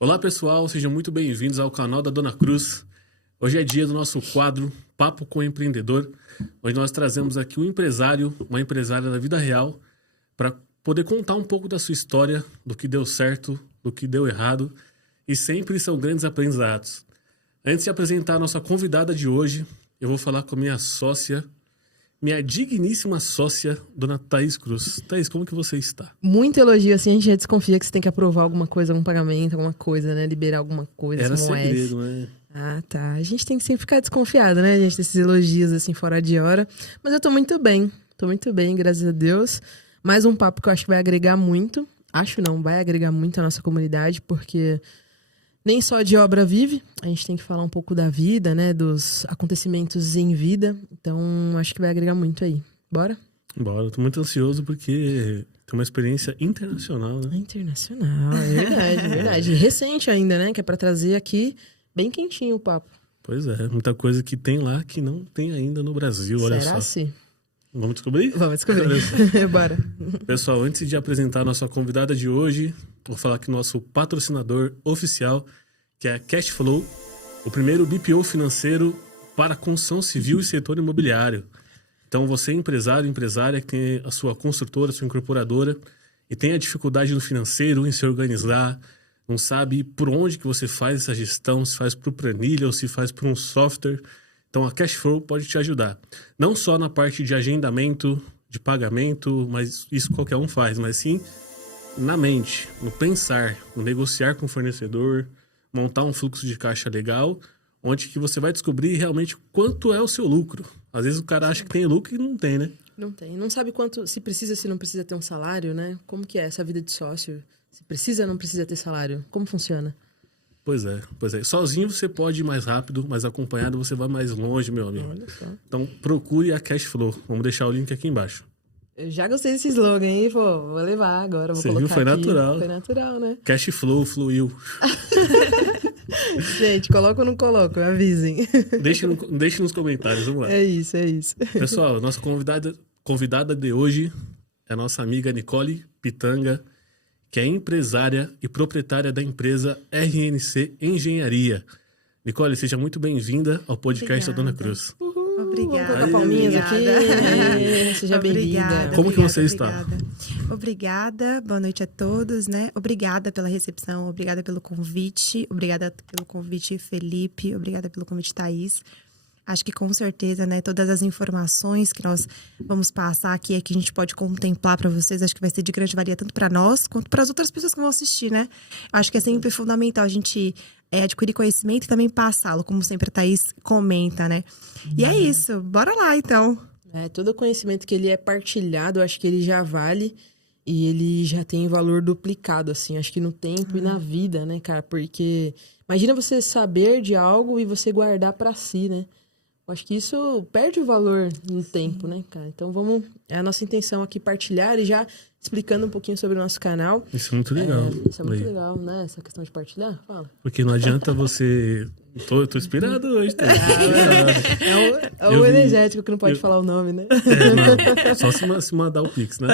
Olá pessoal, sejam muito bem-vindos ao canal da Dona Cruz. Hoje é dia do nosso quadro Papo com o Empreendedor. Hoje nós trazemos aqui um empresário, uma empresária da vida real, para poder contar um pouco da sua história, do que deu certo, do que deu errado, e sempre são grandes aprendizados. Antes de apresentar a nossa convidada de hoje, eu vou falar com a minha sócia, minha digníssima sócia, Dona Thaís Cruz. Thaís, como que você está? Muito elogio, assim, a gente já desconfia que você tem que aprovar alguma coisa, algum pagamento, alguma coisa, né? Liberar alguma coisa. Era como segredo, né? Ah, tá. A gente tem que sempre ficar desconfiado, né? A gente tem esses elogios, assim, fora de hora. Mas eu tô muito bem, graças a Deus. Mais um papo que eu acho que vai agregar muito. Vai agregar muito a nossa comunidade, porque nem só de obra vive, a gente tem que falar um pouco da vida, né? Dos acontecimentos em vida. Então, acho que vai agregar muito aí. Bora? Bora, tô muito ansioso porque tem uma experiência internacional, né? Internacional, é verdade, é verdade. E recente ainda, né? Que é pra trazer aqui bem quentinho o papo. Pois é, muita coisa que tem lá que não tem ainda no Brasil, olha Será só. assim? Vamos descobrir? Vamos descobrir. Bora. Pessoal, antes de apresentar a nossa convidada de hoje, vou falar que nosso patrocinador oficial, que é a Cashflow, o primeiro BPO financeiro para construção civil e setor imobiliário. Então, você é empresário, empresária, que tem a sua construtora, a sua incorporadora, e tem a dificuldade no financeiro, em se organizar, não sabe por onde que você faz essa gestão, se faz por planilha ou se faz por um software. Então, a Cashflow pode te ajudar. Não só na parte de agendamento, de pagamento, mas isso qualquer um faz, mas sim na mente, no pensar, no negociar com o fornecedor, montar um fluxo de caixa legal, onde que você vai descobrir realmente quanto é o seu lucro. Às vezes o cara acha que tem lucro e não tem, né? Não tem. Não sabe quanto, se precisa, se não precisa ter um salário, né? Como que é essa vida de sócio? Se precisa, não precisa ter salário. Como funciona? Pois é. Sozinho você pode ir mais rápido, mas acompanhado você vai mais longe, meu amigo. Olha só. Então procure a Cashflow. Vamos deixar o link aqui embaixo. Eu já gostei desse slogan, hein? Vou levar agora, vou Você colocar viu? Foi aqui. natural. Foi natural, né? Cashflow, fluiu. Gente, coloca ou não coloca? Avisem. Deixe nos comentários, vamos lá. É isso. Pessoal, nossa convidada de hoje é a nossa amiga Nicole Pitanga, que é empresária e proprietária da empresa RNC Engenharia. Nicole, seja muito bem-vinda ao podcast da Dona Cruz. Obrigada. Vamos colocar palminhas aqui. Seja bem-vinda. Como que você está? Obrigada. Boa noite a todos, né? Obrigada pela recepção, obrigada pelo convite, Felipe, obrigada pelo convite, Thaís. Acho que com certeza, né, todas as informações que nós vamos passar aqui, que a gente pode contemplar para vocês, acho que vai ser de grande valia tanto para nós quanto para as outras pessoas que vão assistir, né? Acho que é sempre fundamental a gente adquirir conhecimento e também passá-lo, como sempre a Thaís comenta, né? E é isso, bora lá então. Todo o conhecimento que ele é partilhado, acho que ele já vale e ele já tem valor duplicado, assim, acho que no tempo e na vida, né, cara? Porque imagina você saber de algo e você guardar para si, né? Eu acho que isso perde o valor no tempo, né, cara? Então é a nossa intenção aqui partilhar e já explicando um pouquinho sobre o nosso canal. Isso é muito legal. Isso é muito legal, né? Essa questão de partilhar. Fala. Porque não adianta você... Tô inspirado hoje. É o energético que não pode falar o nome, né? Não, só se mandar o Pix, né?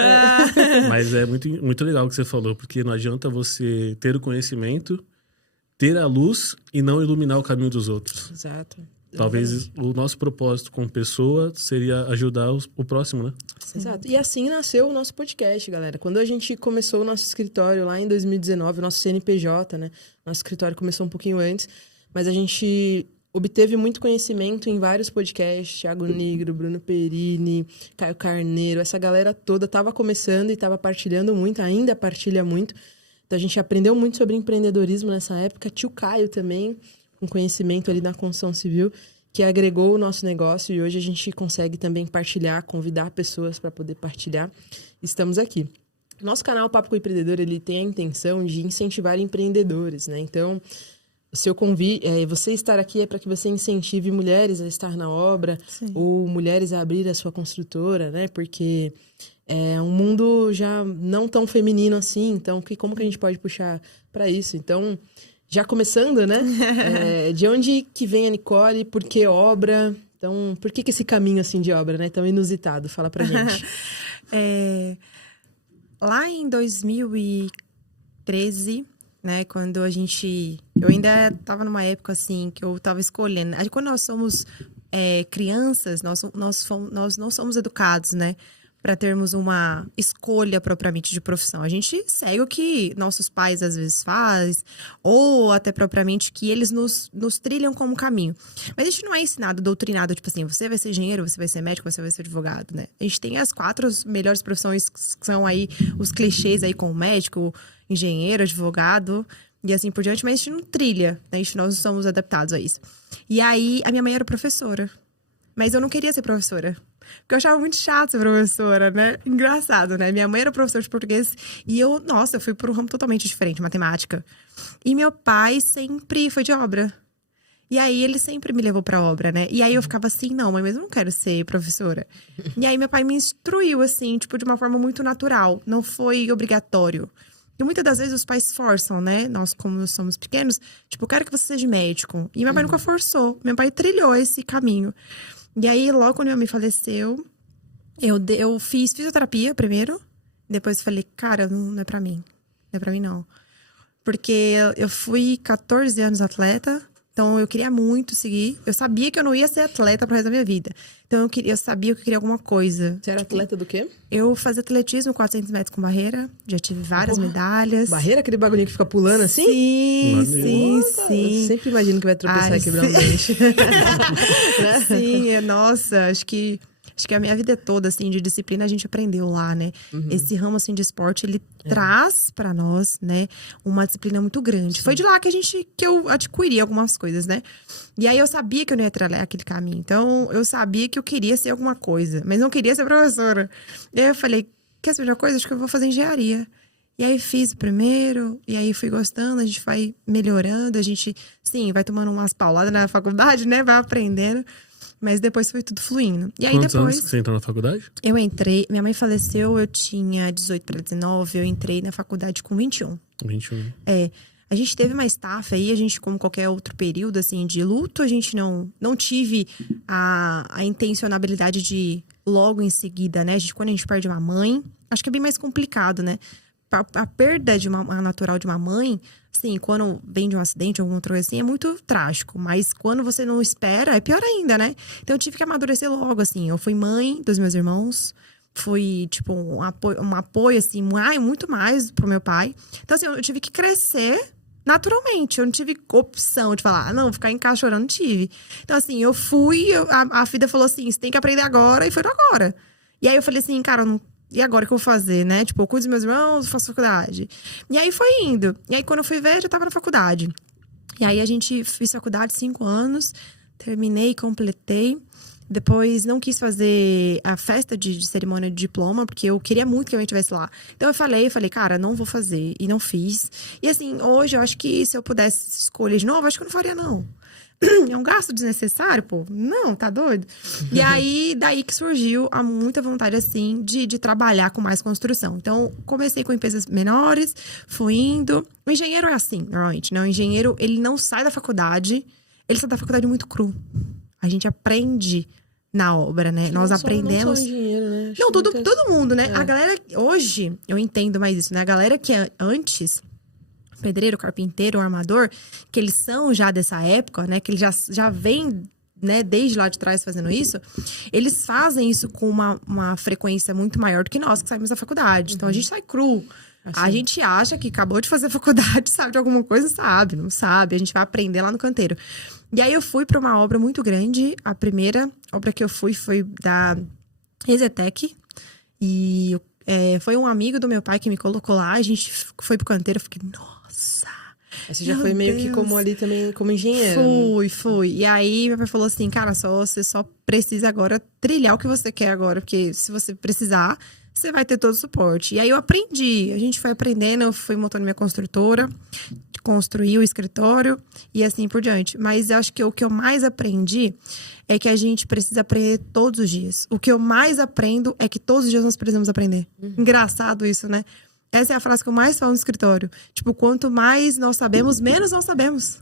Mas é muito, muito legal o que você falou, porque não adianta você ter o conhecimento, ter a luz e não iluminar o caminho dos outros. Exato. Talvez o nosso propósito como pessoa seria ajudar o próximo, né? Exato. E assim nasceu o nosso podcast, galera. Quando a gente começou o nosso escritório lá em 2019, o nosso CNPJ, né? Nosso escritório começou um pouquinho antes, mas a gente obteve muito conhecimento em vários podcasts. Thiago Negro, Bruno Perini, Caio Carneiro. Essa galera toda estava começando e estava partilhando muito, ainda partilha muito. Então a gente aprendeu muito sobre empreendedorismo nessa época. Tio Caio também, com conhecimento ali na construção civil, que agregou o nosso negócio e hoje a gente consegue também partilhar, convidar pessoas para poder partilhar. Estamos aqui. Nosso canal Papo com o Empreendedor, ele tem a intenção de incentivar empreendedores, né? Então, o seu convite, você estar aqui é para que você incentive mulheres a estar na obra. Sim. Ou mulheres a abrir a sua construtora, né? Porque é um mundo já não tão feminino assim, então como que a gente pode puxar para isso? Então, já começando, né? De onde que vem a Nicole? Por que obra? Então, por que esse caminho assim de obra, né? Tão inusitado? Fala pra gente. Lá em 2013, né? Quando eu ainda tava numa época, assim, que eu tava escolhendo. Quando nós somos crianças, nós não somos educados, né? Para termos uma escolha propriamente de profissão. A gente segue o que nossos pais às vezes fazem, ou até propriamente que eles nos trilham como caminho. Mas a gente não é ensinado, doutrinado, tipo assim, você vai ser engenheiro, você vai ser médico, você vai ser advogado, né? A gente tem as 4 melhores profissões que são aí os clichês aí como médico, engenheiro, advogado e assim por diante, mas a gente não trilha, né? Nós não somos adaptados a isso. E aí, a minha mãe era professora, mas eu não queria ser professora. Porque eu achava muito chato ser professora, né? Engraçado, né? Minha mãe era professora de português e eu fui para um ramo totalmente diferente, matemática. E meu pai sempre foi de obra. E aí, ele sempre me levou pra obra, né? E aí, eu ficava assim, não, mãe, mas eu não quero ser professora. E aí, meu pai me instruiu, assim, tipo, de uma forma muito natural. Não foi obrigatório. E muitas das vezes os pais forçam, né? Nós, como somos pequenos, tipo, eu quero que você seja médico. E meu pai nunca forçou. Meu pai trilhou esse caminho. E aí, logo quando minha mãe faleceu, eu fiz fisioterapia primeiro. Depois falei, cara, não é pra mim. Não é pra mim, não. Porque eu fui 14 anos atleta. Então, eu queria muito seguir. Eu sabia que eu não ia ser atleta pro resto da minha vida. Então, eu sabia que eu queria alguma coisa. Você era atleta do quê? Eu fazia atletismo, 400 metros com barreira. Já tive várias medalhas. Barreira? Aquele bagulhinho que fica pulando assim? Sim. Eu sempre imagino que vai tropeçar e quebrar um dente. Né? Sim, nossa, acho que a minha vida toda, assim, de disciplina, a gente aprendeu lá, né? Esse ramo, assim, de esporte, ele traz pra nós, né, uma disciplina muito grande. Sim. Foi de lá que eu adquiri algumas coisas, né? E aí, eu sabia que eu não ia trilhar aquele caminho. Então, eu sabia que eu queria ser alguma coisa, mas não queria ser professora. E aí, eu falei, quer saber de uma coisa? Acho que eu vou fazer engenharia. E aí, fiz o primeiro, e aí fui gostando, a gente vai melhorando, a gente, sim, vai tomando umas pauladas na faculdade, né? Vai aprendendo. Mas depois foi tudo fluindo. E aí Quantos depois anos que você entrou na faculdade? Eu entrei, minha mãe faleceu, eu tinha 18 para 19, eu entrei na faculdade com 21. 21. A gente teve uma estafa aí, a gente, como qualquer outro período, assim, de luto, a gente não tive a intencionalidade de logo em seguida, né? Quando a gente perde uma mãe, acho que é bem mais complicado, né? A perda natural de uma mãe, assim, quando vem de um acidente ou alguma outra coisa assim, é muito trágico. Mas quando você não espera, é pior ainda, né? Então, eu tive que amadurecer logo, assim. Eu fui mãe dos meus irmãos. Fui, tipo, um apoio assim, muito mais pro meu pai. Então, assim, eu tive que crescer naturalmente. Eu não tive opção de falar, não, ficar em casa chorando, não tive. Então, assim, eu fui, a vida falou assim, você tem que aprender agora, e foi agora. E aí, eu falei assim, cara, e agora o que eu vou fazer, né? Tipo, eu cuido dos meus irmãos, faço faculdade. E aí foi indo. E aí, quando eu fui ver, eu já tava na faculdade. E aí, fiz faculdade 5 anos. Terminei, completei. Depois, não quis fazer a festa de cerimônia de diploma, porque eu queria muito que a gente estivesse lá. Então, eu falei, cara, não vou fazer. E não fiz. E assim, hoje, eu acho que se eu pudesse escolher de novo, acho que eu não faria, não. É um gasto desnecessário, pô? Não, tá doido? E aí, daí que surgiu muita vontade, assim, de trabalhar com mais construção. Então, comecei com empresas menores, fui indo. O engenheiro é assim, normalmente, né? O engenheiro, ele não sai da faculdade, ele sai da faculdade muito cru. A gente aprende na obra, né? Nós aprendemos... Não só engenheiro, né? Não, todo mundo, né? A galera, hoje, eu entendo mais isso, né? A galera que antes... pedreiro, carpinteiro, armador, que eles são já dessa época, né? Que eles já vêm, né, desde lá de trás fazendo isso. Eles fazem isso com uma frequência muito maior do que nós que saímos da faculdade. Então, a gente sai cru. Assim. A gente acha que acabou de fazer a faculdade, sabe de alguma coisa, sabe. Não sabe. A gente vai aprender lá no canteiro. E aí, eu fui para uma obra muito grande. A primeira obra que eu fui foi da Exetec. E foi um amigo do meu pai que me colocou lá. A gente foi pro canteiro. Eu fiquei, nossa! Você já foi meio que como ali também, como engenheiro. Fui. E aí, meu pai falou assim, cara, você só precisa agora trilhar o que você quer agora. Porque se você precisar, você vai ter todo o suporte. E aí, eu aprendi. A gente foi aprendendo, eu fui montando minha construtora, construí o escritório e assim por diante. Mas eu acho que o que eu mais aprendi é que a gente precisa aprender todos os dias. O que eu mais aprendo é que todos os dias nós precisamos aprender. Engraçado isso, né? Essa é a frase que eu mais falo no escritório. Tipo, quanto mais nós sabemos, menos nós sabemos.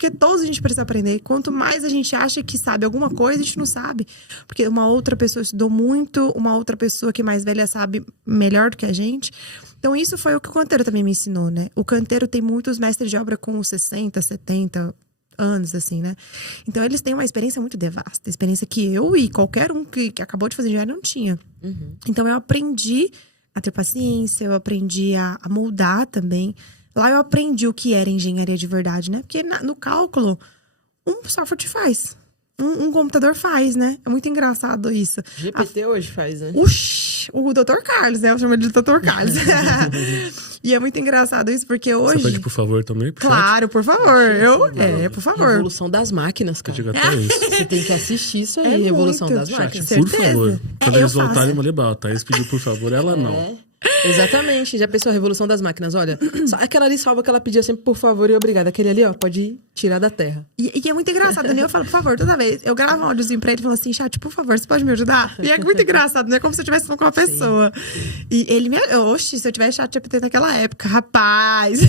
Porque todos a gente precisa aprender. Quanto mais a gente acha que sabe alguma coisa, a gente não sabe. Porque uma outra pessoa estudou muito, uma outra pessoa que é mais velha sabe melhor do que a gente. Então, isso foi o que o canteiro também me ensinou, né? O canteiro tem muitos mestres de obra com 60, 70 anos, assim, né? Então, eles têm uma experiência muito devasta. Experiência que eu e qualquer um que acabou de fazer engenharia não tinha. Então, eu aprendi a ter paciência, eu aprendi a moldar também. Lá eu aprendi o que era engenharia de verdade, né? Porque no cálculo, um software te faz. Um computador faz, né? É muito engraçado isso. GPT hoje faz, né? O Dr. Carlos, né? Eu chamo ele de Dr. Carlos. E é muito engraçado isso, porque hoje... Você pede por favor também? Claro, por favor. Por favor. Revolução das máquinas, cara. Diga até isso. Você tem que assistir isso aí, É Revolução muito. das Chat, Máquinas. por Certeza. favor. Quando Eu eles faço. voltarem, eu levar. A Thaís pediu por favor, ela não. Exatamente. Já pensou a Revolução das Máquinas? Olha, aquela ali salva que ela pedia sempre por favor e obrigada. Aquele ali, ó, pode tirar da terra. E é muito engraçado, né? Eu falo, por favor, toda vez. Eu gravo um áudiozinho pra ele e falo assim, chat, por favor, você pode me ajudar? E é muito engraçado, né? Como se eu estivesse falando com uma pessoa. E ele me... Oxe, se eu tivesse chat GPT naquela época, rapaz!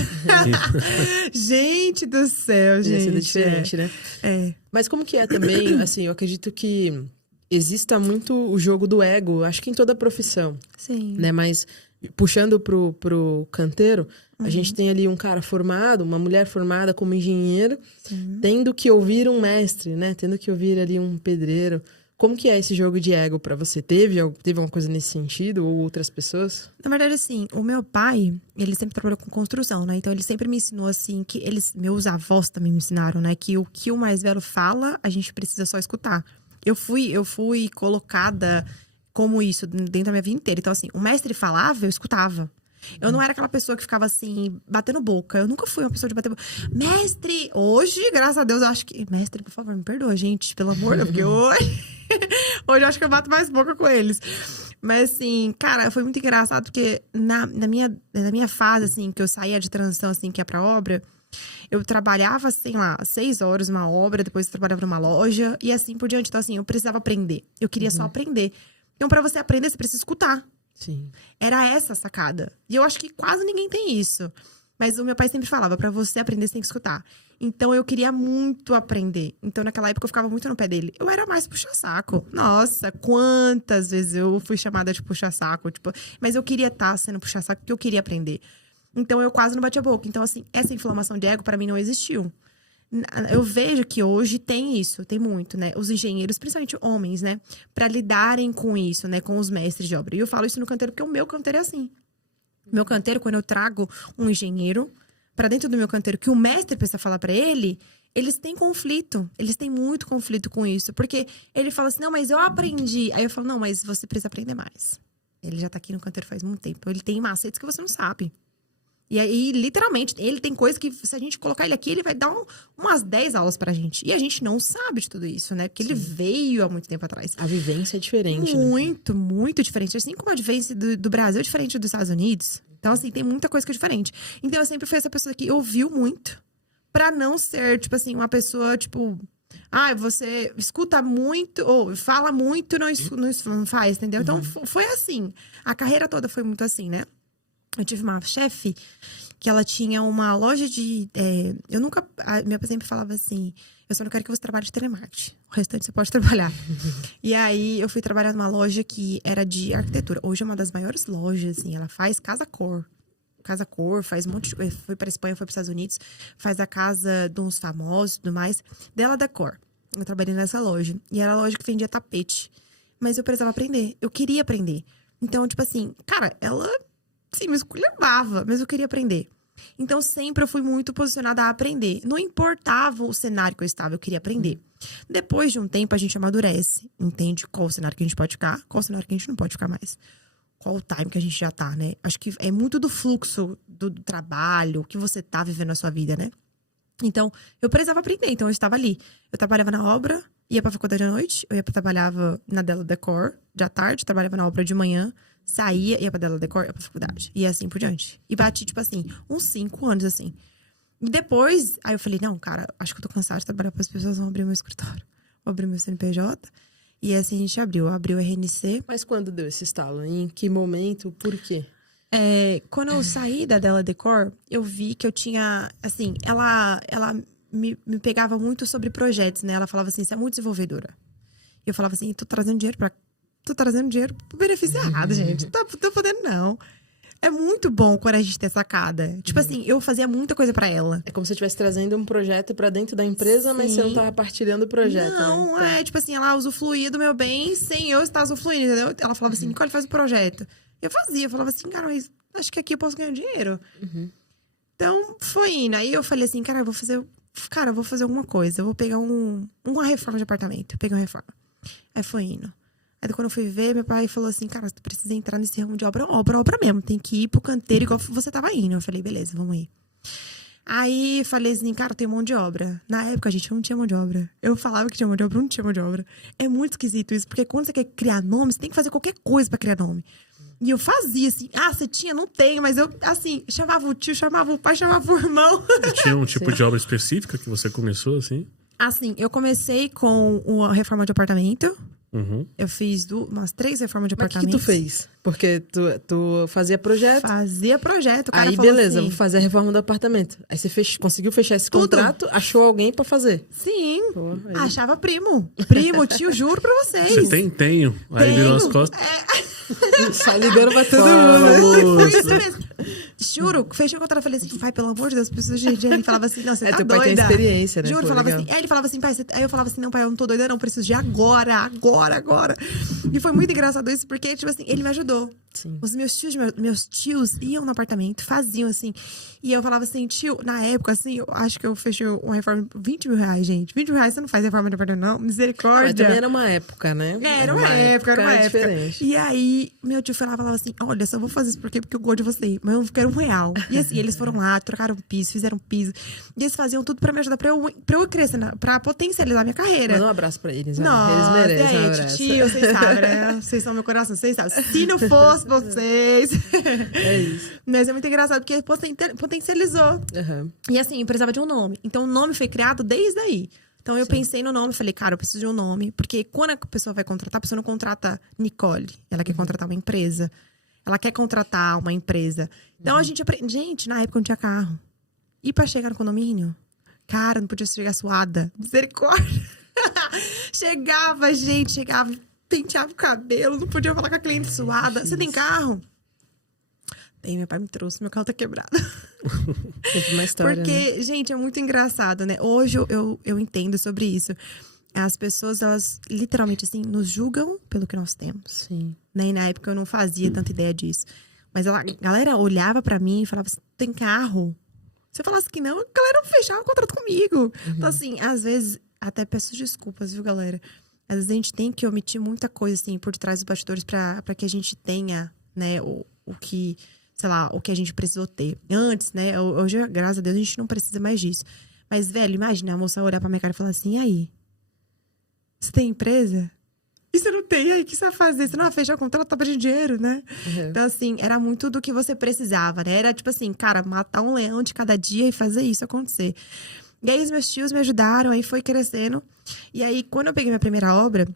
Gente do céu, Ia gente. ser diferente, né? É. Mas como que é também, assim, eu acredito que exista muito o jogo do ego, acho que em toda profissão, Sim. né? Mas puxando pro canteiro, a gente tem ali um cara formado, uma mulher formada como engenheiro, tendo que ouvir um mestre, né? Tendo que ouvir ali um pedreiro. Como que é esse jogo de ego pra você? Teve alguma coisa nesse sentido? Ou outras pessoas? Na verdade, assim, o meu pai, ele sempre trabalhou com construção, né? Então, ele sempre me ensinou, assim, que meus avós também me ensinaram, né? Que o que o mais velho fala, a gente precisa só escutar. Eu fui colocada como isso dentro da minha vida inteira. Então, assim, o mestre falava, eu escutava. Eu não era aquela pessoa que ficava assim, batendo boca. Eu nunca fui uma pessoa de bater boca. Mestre! Hoje, graças a Deus, eu acho que... Mestre, por favor, me perdoa, gente. Pelo amor de Deus, porque hoje... Hoje eu acho que eu bato mais boca com eles. Mas, assim, cara, foi muito engraçado. Porque na minha fase, assim, que eu saía de transição, assim, que é pra obra... Eu trabalhava, sei lá, 6 horas numa obra. Depois eu trabalhava numa loja. E assim por diante. Então, assim, eu precisava aprender. Eu queria só aprender. Então, pra você aprender, você precisa escutar. Sim. Era essa a sacada. E eu acho que quase ninguém tem isso. Mas o meu pai sempre falava, pra você aprender, você tem que escutar. Então, eu queria muito aprender. Então, naquela época, eu ficava muito no pé dele. Eu era mais puxa-saco. Nossa, quantas vezes eu fui chamada de puxa-saco. Tipo, mas eu queria estar sendo puxa-saco, porque eu queria aprender. Então, eu quase não batia a boca. Então, assim, essa inflamação de ego, pra mim, não existiu. Eu vejo que hoje tem isso, tem muito, né? Os engenheiros, principalmente homens, né? Pra lidarem com isso, né? Com os mestres de obra. E eu falo isso no canteiro porque o meu canteiro é assim. Meu canteiro, quando eu trago um engenheiro pra dentro do meu canteiro, que o mestre precisa falar pra ele, eles têm conflito. Eles têm muito conflito com isso. Porque ele fala assim, não, mas eu aprendi. Aí eu falo, não, mas você precisa aprender mais. Ele já tá aqui no canteiro faz muito tempo. Ele tem macetes que você não sabe. E aí, literalmente, ele tem coisa que, se a gente colocar ele aqui, ele vai dar umas 10 aulas pra gente. E a gente não sabe de tudo isso, né? Porque ele veio há muito tempo atrás. A vivência é diferente, Muito, muito diferente. Assim como a vivência do Brasil é diferente dos Estados Unidos. Então, assim, tem muita coisa que é diferente. Então, eu sempre fui essa pessoa que ouviu muito. Pra não ser, tipo assim, uma pessoa, tipo... você escuta muito, ou fala muito, não faz, entendeu? Então, foi assim. A carreira toda foi muito assim, né? Eu tive uma chefe que ela tinha uma loja de... minha pai sempre falava assim, eu só não quero que você trabalhe de telemarketing. O restante você pode trabalhar. E aí, eu fui trabalhar numa loja que era de arquitetura. Hoje é uma das maiores lojas, assim. Ela faz casa-cor. Casa-cor, faz um monte de coisa. Foi pra Espanha, foi pros Estados Unidos. Faz a casa de uns famosos e tudo mais. Dela Decor. Eu trabalhei nessa loja. E era a loja que vendia tapete. Mas eu precisava aprender. Eu queria aprender. Então, tipo assim, cara, ela... Sim, me esculhambava, mas eu queria aprender. Então, sempre eu fui muito posicionada a aprender. Não importava o cenário que eu estava, eu queria aprender. Depois de um tempo, a gente amadurece. Entende qual o cenário que a gente pode ficar, qual o cenário que a gente não pode ficar mais. Qual o time que a gente já tá, né? Acho que é muito do fluxo do trabalho, que você tá vivendo na sua vida, né? Então, eu precisava aprender. Então, eu estava ali. Eu trabalhava na obra, ia pra faculdade à noite. Trabalhava na Della Decor de à tarde, trabalhava na obra de manhã. Saía, ia pra Della Decor, ia pra faculdade. E assim por diante. E bati, tipo assim, uns 5 anos, assim. E depois, aí eu falei, não, cara, acho que eu tô cansada de trabalhar para as pessoas, vão abrir meu escritório. Vou abrir meu CNPJ. E assim a gente abriu o RNC. Mas quando deu esse estalo? Em que momento? Por quê? Quando eu saí da Della Decor, eu vi que eu tinha, assim, ela me pegava muito sobre projetos, né? Ela falava assim, você é muito desenvolvedora. E eu falava assim, tô trazendo dinheiro pro benefício errado, gente. Não tô podendo, não. É muito bom quando a gente tem sacada. Tipo assim, eu fazia muita coisa pra ela. É como se você estivesse trazendo um projeto pra dentro da empresa, mas você não tava partilhando o projeto. Não, né? tipo assim, ela usufruía do meu bem sem eu estar usufruindo, entendeu? Ela falava assim, Nicole, faz o projeto. Eu fazia, eu falava assim, cara, mas acho que aqui eu posso ganhar dinheiro. Então, foi indo. Aí eu falei assim, cara, eu vou fazer alguma coisa. Eu vou pegar uma reforma de apartamento. Eu peguei uma reforma. Aí foi indo. Aí quando eu fui ver, meu pai falou assim, cara, tu precisa entrar nesse ramo de obra mesmo. Tem que ir pro canteiro igual você tava indo. Eu falei, beleza, vamos ir. Aí falei assim, cara, tem mão de obra. Na época, a gente não tinha mão de obra. Eu falava que tinha mão de obra, não tinha mão de obra. É muito esquisito isso, porque quando você quer criar nome, você tem que fazer qualquer coisa pra criar nome. E eu fazia assim, você tinha? Não tenho, mas eu, assim, chamava o tio, chamava o pai, chamava o irmão. Tinha um tipo de obra específica que você começou, assim? Assim, eu comecei com uma reforma de apartamento. Uhum. Eu fiz umas 3 reformas de Mas o que apartamento. tu fez? Porque tu fazia projeto. Fazia projeto. O cara Aí, falou beleza, assim, vou fazer a reforma do apartamento. Aí você conseguiu fechar esse Tudo. contrato, achou alguém pra fazer. Sim. Pô, aí. Achava primo. Primo, tio, juro pra vocês. Você tenho. Aí virou as costas. Só ligando pra todo Fala, mundo. moço. Foi isso mesmo. Juro, fechei o contrato. Eu falei assim, pai, pelo amor de Deus, preciso de dinheiro. Ele falava assim, não, você tá teu doida. pai tem experiência, né? Juro, Pô, falava legal. assim. Aí ele falava assim, pai, aí eu falava assim, não, pai, eu não tô doida, não, preciso de agora. E foi muito engraçado isso, porque, tipo assim, ele me ajudou. Sim. Os meus tios iam no apartamento, faziam assim. E eu falava assim, tio, na época, assim, eu acho que eu fechei uma reforma, 20 mil reais, gente. 20 mil reais você não faz reforma de apartamento, não? Mas Misericórdia. também era uma época, né? Era uma época. diferente. E aí, meu tio falava assim, olha, só vou fazer isso porque eu gosto de você, mas eu quero R$1. E assim, eles foram lá, trocaram piso, fizeram piso. E eles faziam tudo pra me ajudar, pra eu crescer, pra potencializar a minha carreira. Manda um abraço pra eles, né? Nossa, Eles merecem um gente, abraço. tio, vocês sabem, né? Vocês são meu coração, vocês sabem. Se não fosse vocês... É isso. Mas é muito engraçado, porque potencializou. Uhum. E assim, eu precisava de um nome. Então, o nome foi criado desde aí. Então, eu pensei no nome, falei, cara, eu preciso de um nome. Porque quando a pessoa vai contratar, a pessoa não contrata Nicole. Ela quer contratar uma empresa. Ela quer contratar uma empresa. Então, a gente aprende... Gente, na época não tinha carro. E pra chegar no condomínio? Cara, não podia chegar suada. Misericórdia. Chegava, penteava o cabelo. Não podia falar com a cliente suada. Você tem carro? Tem, meu pai me trouxe, meu carro tá quebrado. Teve uma história, Porque, né? gente, é muito engraçado, né? Hoje eu entendo sobre isso. As pessoas, elas literalmente, assim, nos julgam pelo que nós temos. Sim. Né? E na época eu não fazia tanta ideia disso. Mas a galera olhava pra mim e falava assim, tem carro? Se eu falasse que não, a galera fechava o contrato comigo. Então, assim, às vezes, até peço desculpas, viu, galera? Às vezes a gente tem que omitir muita coisa, assim, por detrás dos bastidores pra que a gente tenha, né, o que... sei lá, o que a gente precisou ter. Antes, né? Hoje, graças a Deus, a gente não precisa mais disso. Mas, velho, imagina a moça olhar pra minha cara e falar assim, e aí? Você tem empresa? E você não tem? E aí, o que você vai fazer? Você não vai fechar o contrato, tá perdendo dinheiro, né? Uhum. Então, assim, era muito do que você precisava, né? Era, tipo assim, cara, matar um leão de cada dia e fazer isso acontecer. E aí, os meus tios me ajudaram, aí foi crescendo. E aí, quando eu peguei minha primeira obra...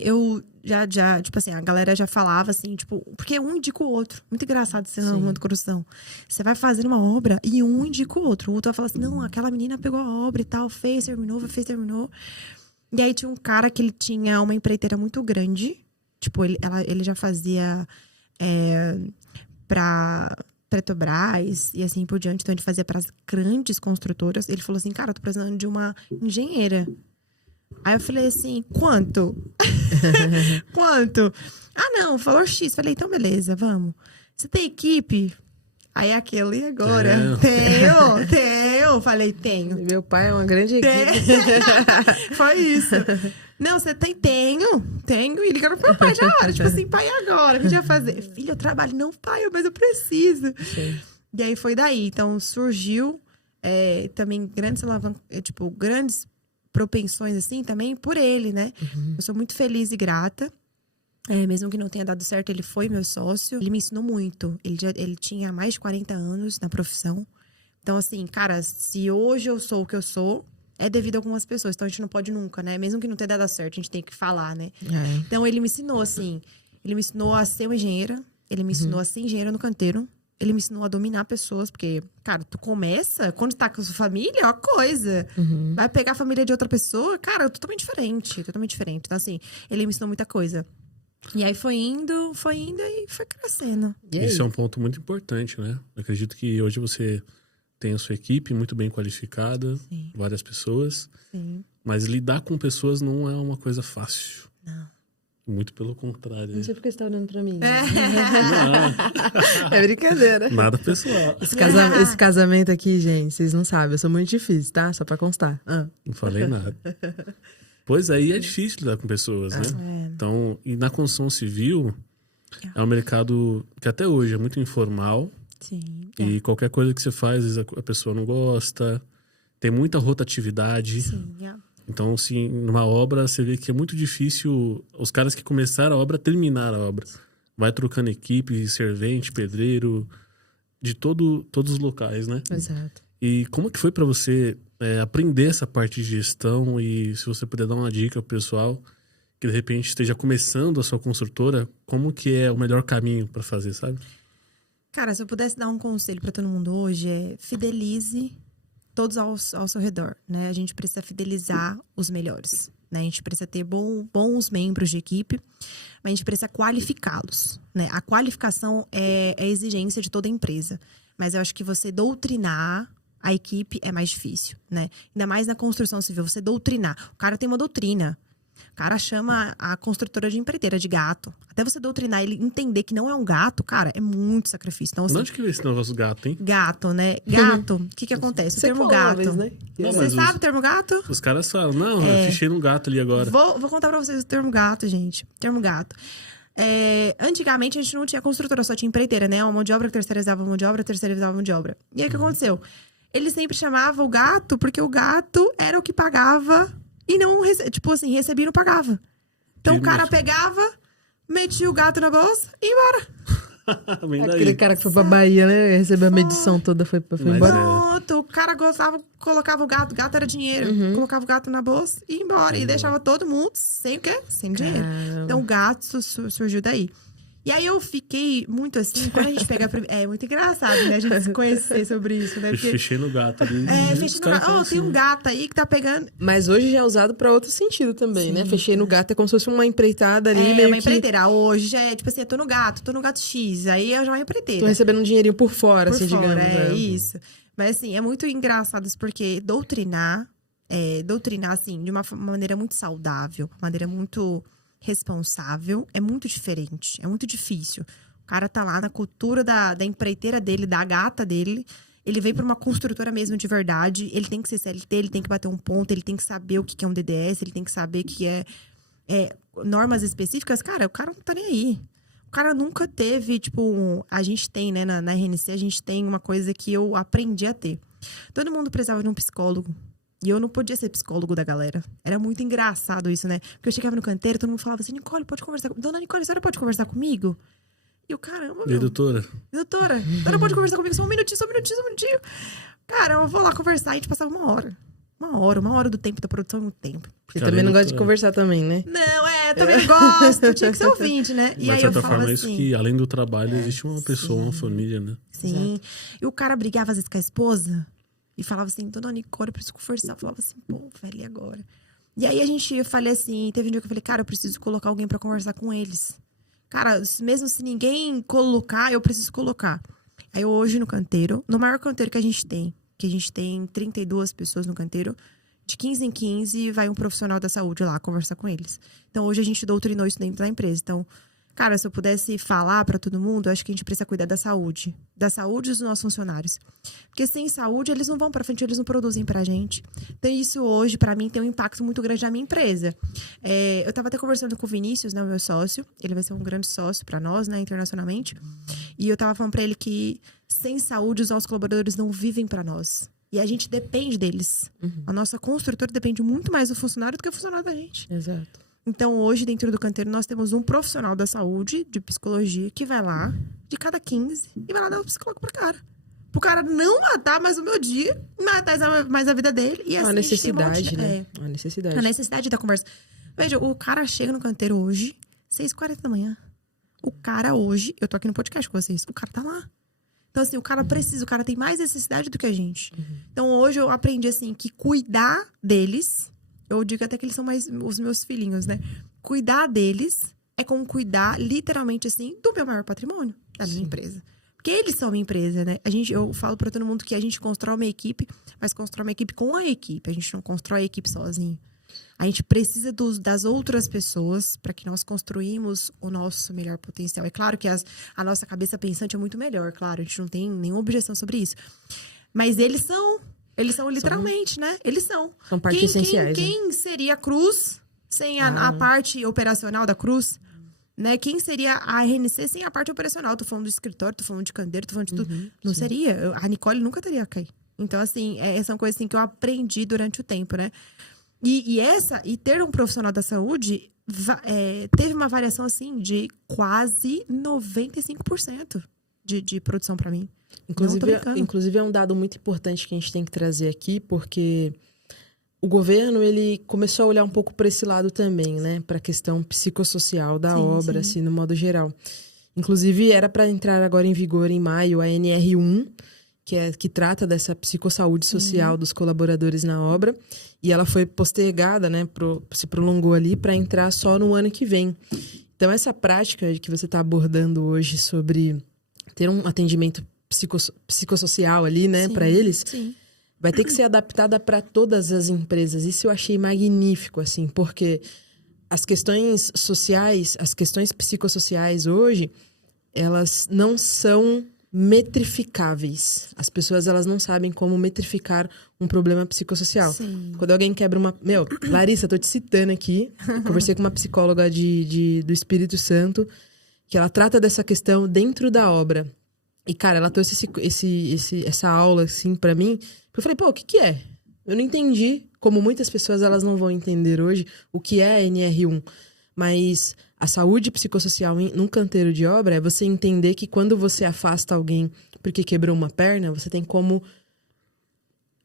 eu já, tipo assim, a galera já falava assim, tipo, porque um indica o outro. Muito engraçado ser no mundo de corrupção. Você vai fazer uma obra e um indica o outro. O outro vai falar assim, não, aquela menina pegou a obra e tal, terminou. E aí tinha um cara que ele tinha uma empreiteira muito grande. Tipo, ele já fazia pra Petrobras e assim por diante. Então, ele fazia pras grandes construtoras. Ele falou assim, cara, eu tô precisando de uma engenheira. Aí eu falei assim, quanto? Quanto? Ah, não, valor X. Falei, então beleza, vamos. Você tem equipe? Aí aquilo, e agora? Tenho. Falei, tenho. Meu pai é uma grande equipe. Foi isso. Não, você tem? Tenho. E ligaram pro meu pai já era. Tipo assim, pai, e agora? O que a gente vai fazer? Filho, eu trabalho. Não, pai, mas eu preciso. Sim. E aí foi daí. Então surgiu também grandes grandes propensões, assim, também por ele, né? Eu sou muito feliz e grata. Mesmo que não tenha dado certo, ele foi meu sócio. Ele me ensinou muito. Ele tinha mais de 40 anos na profissão. Então, assim, cara, se hoje eu sou o que eu sou, é devido a algumas pessoas. Então, a gente não pode nunca, né? Mesmo que não tenha dado certo, a gente tem que falar, né? Então, ele me ensinou, assim... Ele me ensinou a ser uma engenheira. Ele me ensinou a ser engenheira no canteiro. Ele me ensinou a dominar pessoas, porque, cara, tu começa, quando tá com a sua família, é uma coisa. Vai pegar a família de outra pessoa, cara, é totalmente diferente. Totalmente diferente. Então, assim, ele me ensinou muita coisa. E aí foi indo e foi crescendo. Isso é um ponto muito importante, né? Eu acredito que hoje você tem a sua equipe muito bem qualificada, Sim. várias pessoas. Sim. Mas lidar com pessoas não é uma coisa fácil. Não. Muito pelo contrário. Não sei porque você tá olhando pra mim. Não, É brincadeira. nada pessoal. Esse casamento aqui, gente, vocês não sabem. Eu sou muito difícil, tá? Só pra constar. Não falei nada. Pois aí é difícil lidar com pessoas, né? Então, e na construção civil, é um mercado que até hoje é muito informal. Sim. E qualquer coisa que você faz, às vezes a pessoa não gosta. Tem muita rotatividade. Sim. Então, assim, numa obra, você vê que é muito difícil os caras que começaram a obra terminar a obra. Vai trocando equipe, servente, pedreiro, de todos os locais, né? Exato. E como que foi para você aprender essa parte de gestão? E se você puder dar uma dica pro pessoal que de repente esteja começando a sua construtora, como que é o melhor caminho para fazer, sabe? Cara, se eu pudesse dar um conselho pra todo mundo hoje, é fidelize todos ao seu redor, né? A gente precisa fidelizar os melhores, né? A gente precisa ter bons membros de equipe, mas a gente precisa qualificá-los, né? A qualificação é a exigência de toda empresa, mas eu acho que você doutrinar a equipe é mais difícil, né? Ainda mais na construção civil, você doutrinar. O cara tem uma doutrina. O cara chama a construtora de empreiteira de gato. Até você doutrinar ele entender que não é um gato, cara, é muito sacrifício. Então, assim, Onde que vê esse negócio gato, hein? gato, né? Gato, o que acontece? O termo falou uma gato. vez, né? Não, Você mas sabe o termo gato? Os caras falam, não, eu fichei num gato ali agora. Vou contar pra vocês o termo gato, gente. Termo gato. Antigamente a gente não tinha construtora, só tinha empreiteira, né? Uma mão de obra que terceirizava mão de obra, terceirizava mão de obra. E aí o que aconteceu? Ele sempre chamava o gato porque o gato era o que pagava e não, tipo assim, recebia e não pagava. Então o cara pegava, metia o gato na bolsa e ia embora. Vem daí. Aquele cara que foi pra Bahia, né? Recebeu a medição toda, foi Mas embora. Pronto, o cara gostava, colocava o gato era dinheiro. Colocava o gato na bolsa e ia embora. E deixava todo mundo sem o quê? Sem dinheiro. Então o gato surgiu daí. E aí eu fiquei muito assim, quando a gente pega... É muito engraçado, né? A gente se conhecer sobre isso, né? Porque, Fechei no gato ali. fechei no gato. Tem um gato aí que tá pegando... Mas hoje já é usado pra outro sentido também, né? Fechei no gato é como se fosse uma empreitada ali, meio uma que... empreiteira. Hoje é tipo assim, eu tô no gato X. Aí eu já uma empreiteira. Tô recebendo um dinheirinho por fora, Por assim, fora, digamos. isso. Mas assim, é muito engraçado isso, porque doutrinar, assim, de uma maneira muito saudável, uma maneira muito responsável, é muito diferente, é muito difícil. O cara tá lá na cultura da empreiteira dele, da gata dele, ele vem pra uma construtora mesmo de verdade, ele tem que ser CLT, ele tem que bater um ponto, ele tem que saber o que é um DDS, ele tem que saber o que é normas específicas. Cara, o cara não tá nem aí. O cara nunca teve, tipo, a gente tem, né, na RNC, a gente tem uma coisa que eu aprendi a ter. Todo mundo precisava de um psicólogo. E eu não podia ser psicólogo da galera. Era muito engraçado isso, né? Porque eu chegava no canteiro, todo mundo falava assim, Nicole, pode conversar comigo? Dona Nicole, a senhora pode conversar comigo? E eu, caramba, E doutora? Doutora, a senhora pode conversar comigo? Só um minutinho. Cara, eu vou lá conversar e a gente passava uma hora. Uma hora do tempo da produção é muito tempo. Você também não gosta de conversar também, né? Não, também gosto. Tinha que ser ouvinte, né? E Mas, aí de eu certa falava forma, assim... isso que, além do trabalho, existe uma pessoa, uma família, né? Sim. Exato. E o cara brigava às vezes com a esposa e falava assim, dona Nicole, eu preciso conversar. Eu falava assim, pô, velho, e agora? E aí eu falei assim, teve um dia que eu falei, cara, eu preciso colocar alguém pra conversar com eles. Cara, mesmo se ninguém colocar, eu preciso colocar. Aí hoje no canteiro, no maior canteiro que a gente tem 32 pessoas no canteiro, de 15 em 15 vai um profissional da saúde lá conversar com eles. Então hoje a gente doutrinou isso dentro da empresa. Então, cara, se eu pudesse falar pra todo mundo, eu acho que a gente precisa cuidar da saúde dos nossos funcionários. Porque sem saúde, eles não vão pra frente, eles não produzem pra gente. Então isso hoje, pra mim, tem um impacto muito grande na minha empresa. Eu tava até conversando com o Vinícius, né, o meu sócio. Ele vai ser um grande sócio pra nós, né, internacionalmente. E eu tava falando pra ele que sem saúde, os nossos colaboradores não vivem pra nós. E a gente depende deles. A nossa construtora depende muito mais do funcionário do que o funcionário da gente. Exato. Então, hoje, dentro do canteiro, nós temos um profissional da saúde, de psicologia, que vai lá, de cada 15, e vai lá dar um psicólogo pro cara. Pro cara não matar mais o meu dia, matar mais a vida dele. E assim, A necessidade, né? A necessidade. A necessidade da conversa. Veja, o cara chega no canteiro hoje, 6h40 da manhã. O cara hoje, eu tô aqui no podcast com vocês, o cara tá lá. Então, assim, o cara tem mais necessidade do que a gente. Então, hoje eu aprendi, assim, que cuidar deles, eu digo até que eles são mais os meus filhinhos, né? Cuidar deles é como cuidar, literalmente, assim, do meu maior patrimônio, da minha empresa. Porque eles são minha empresa, né? Eu falo pra todo mundo que a gente constrói uma equipe, mas constrói uma equipe com a equipe. A gente não constrói a equipe sozinho. A gente precisa das outras pessoas para que nós construímos o nosso melhor potencial. É claro que a nossa cabeça pensante é muito melhor, claro. A gente não tem nenhuma objeção sobre isso. Mas eles são literalmente, né? Eles são. São partes essenciais. Quem seria a Cruz sem a parte operacional da Cruz? Né? Quem seria a RNC sem a parte operacional? Tô falando do escritório, tô falando de candeeiro, tô falando de tudo. Não seria. A Nicole nunca teria caído. Então, assim, são coisas assim, que eu aprendi durante o tempo, né? E ter um profissional da saúde teve uma variação, assim, de quase 95% de produção para mim. Inclusive, é um dado muito importante que a gente tem que trazer aqui, porque o governo, ele começou a olhar um pouco para esse lado também, né? Para a questão psicossocial da obra, assim, no modo geral. Inclusive, era para entrar agora em vigor em maio a NR1, que trata dessa psicossaúde social dos colaboradores na obra. E ela foi postergada, né? Se prolongou ali para entrar só no ano que vem. Então, essa prática que você está abordando hoje sobre ter um atendimento psicossocial ali, né? Para eles... Sim. Vai ter que ser adaptada para todas as empresas. Isso eu achei magnífico, assim, porque as questões sociais, as questões psicossociais hoje, elas não são metrificáveis. As pessoas, elas não sabem como metrificar um problema psicossocial. Sim. Quando alguém quebra uma... Larissa, tô te citando aqui. Conversei com uma psicóloga do Espírito Santo, que ela trata dessa questão dentro da obra. E, cara, ela trouxe essa aula, assim, pra mim. Eu falei, o que é? Eu não entendi, como muitas pessoas, elas não vão entender hoje, o que é a NR1. Mas a saúde psicossocial num canteiro de obra é você entender que quando você afasta alguém porque quebrou uma perna, você tem como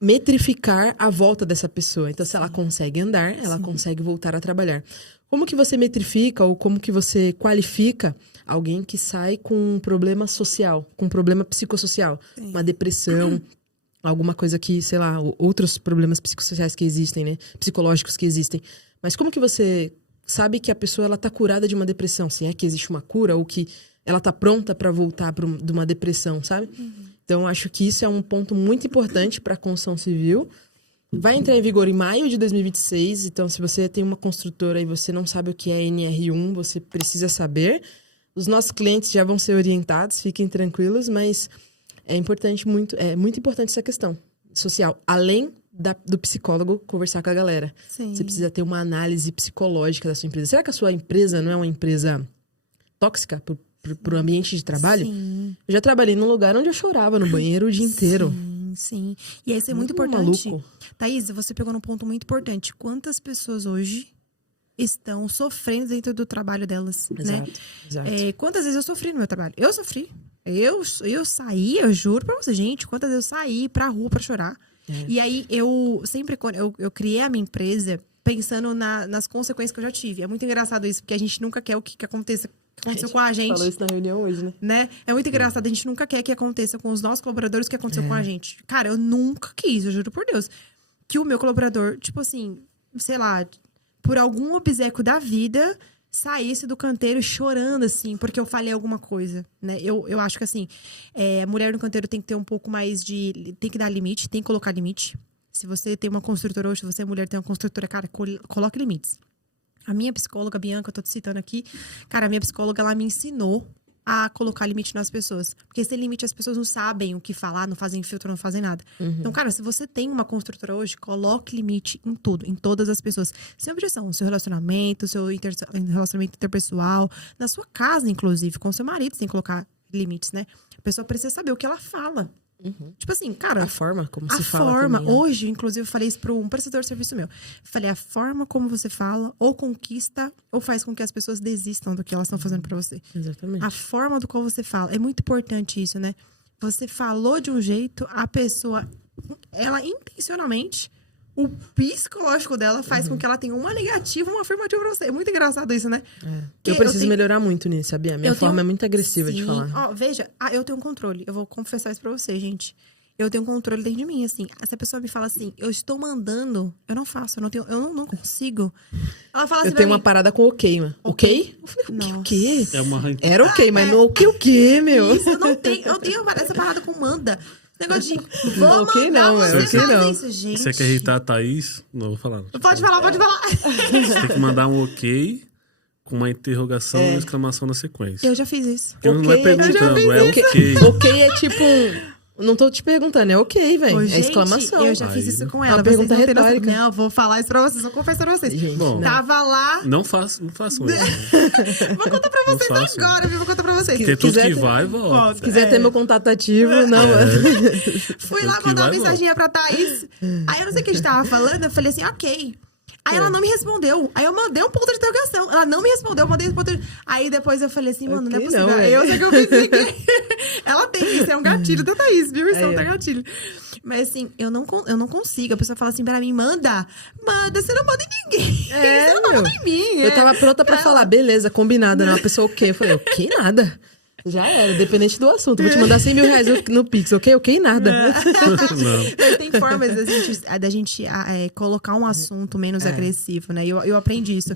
metrificar a volta dessa pessoa. Então, se ela consegue andar, ela consegue voltar a trabalhar. Como que você metrifica ou como que você qualifica alguém que sai com um problema social, com um problema psicossocial? Uma depressão, alguma coisa que, sei lá, outros problemas psicossociais que existem, né? Psicológicos que existem. Mas como que você sabe que a pessoa ela tá curada de uma depressão? Se é que existe uma cura ou que ela tá pronta para voltar de uma depressão, sabe? Então, acho que isso é um ponto muito importante para a construção civil. Vai entrar em vigor em maio de 2026. Então, se você tem uma construtora e você não sabe o que é NR1, você precisa saber. Os nossos clientes já vão ser orientados, fiquem tranquilos, mas é muito importante essa questão social. Além do psicólogo conversar com a galera. Sim. Você precisa ter uma análise psicológica da sua empresa. Será que a sua empresa não é uma empresa tóxica pro ambiente de trabalho? Sim. Eu já trabalhei num lugar onde eu chorava no banheiro o dia inteiro. Sim. E isso é muito importante. Maluco. Thaís, você pegou num ponto muito importante. Quantas pessoas hoje estão sofrendo dentro do trabalho delas, né? Exato. Quantas vezes eu sofri no meu trabalho? Eu sofri. Eu saí, eu juro pra você, gente, quantas vezes eu saí pra rua pra chorar. E aí, eu criei a minha empresa pensando nas consequências que eu já tive. É muito engraçado isso, porque a gente nunca quer o que aconteceu com a gente. Falou isso na reunião hoje, né? É muito engraçado, a gente nunca quer que aconteça com os nossos colaboradores o que aconteceu com a gente. Cara, eu nunca quis, eu juro por Deus, que o meu colaborador, tipo assim, sei lá, por algum obséquio da vida, saísse do canteiro chorando, assim, porque eu falei alguma coisa, né? Eu acho que, assim, mulher no canteiro tem que ter um pouco mais de... Tem que dar limite, tem que colocar limite. Se você tem uma construtora hoje, se você é mulher tem uma construtora, cara, coloque limites. A minha psicóloga, Bianca, eu tô te citando aqui, cara, a minha psicóloga, ela me ensinou a colocar limite nas pessoas. Porque sem limite, as pessoas não sabem o que falar, não fazem filtro, não fazem nada. Então, cara, se você tem uma construtora hoje, coloque limite em tudo, em todas as pessoas. Sem objeção, no seu relacionamento, seu relacionamento interpessoal, na sua casa, inclusive, com o seu marido, você tem que colocar limites, né? A pessoa precisa saber o que ela fala. Tipo assim, cara... A forma como se fala também, né? Hoje, inclusive, eu falei isso para um prestador de serviço meu. Falei, a forma como você fala ou conquista ou faz com que as pessoas desistam do que elas estão fazendo para você. Exatamente. A forma do qual você fala. É muito importante isso, né? Você falou de um jeito, a pessoa, ela intencionalmente o psicológico dela faz com que ela tenha uma negativa e uma afirmativa pra você. É muito engraçado isso, né? Eu preciso melhorar muito nisso, sabia? Minha forma é muito agressiva de falar. Ó, veja, eu tenho um controle. Eu vou confessar isso pra você, gente. Eu tenho um controle dentro de mim, assim. Se a pessoa me fala assim, eu estou mandando, eu não faço, eu não consigo. Ela fala assim, eu tenho uma parada com ok, mano. Ok? Eu falei, o quê? É uma Era ok, mas no o quê, meu? Isso, eu tenho essa parada com manda. Negócio de, vou ok mandar não, você ok fazer não. isso, gente. Você quer irritar a Thaís? Não, vou falar. Pode falar. Você tem que mandar um ok com uma interrogação e uma exclamação na sequência. Eu já fiz isso. Porque não é perguntando, é ok. Ok é tipo não tô te perguntando, é ok, velho. É Gente, exclamação. eu já fiz isso com ela. Uma pergunta vocês não têm retórica. noção. Não, vou falar isso pra vocês, vou confessar pra vocês. Gente, Bom, Tava lá. Não façam isso. Vou contar pra vocês faço. agora, viu? Vou contar pra vocês. Porque tudo quiser que ter- vai, volta. Se quiser ter meu contato ativo, não. Fui lá que mandar uma vai, mensaginha pra Thaís. Aí eu não sei o que a gente tava falando, eu falei assim, ok. Aí ela não me respondeu. Aí eu mandei um ponto de interrogação. Ela não me respondeu, eu mandei um ponto de... Aí depois eu falei assim, mano, não é Ok, possível. não, Aí eu velho. sei que eu fiz ninguém. Ela tem, isso é um gatilho da Thaís, viu? Isso é um gatilho. Mas assim, eu não consigo. A pessoa fala assim pra mim, manda, você não manda em ninguém. Você não manda em mim. Eu tava pronta pra falar, beleza, combinado, né? Uma pessoa ok. Eu falei, ok, nada. Já era, dependente do assunto. Vou te mandar 100 mil reais no Pix, ok? Ok, nada. Mas tem formas da gente colocar um assunto menos agressivo, né? Eu aprendi isso.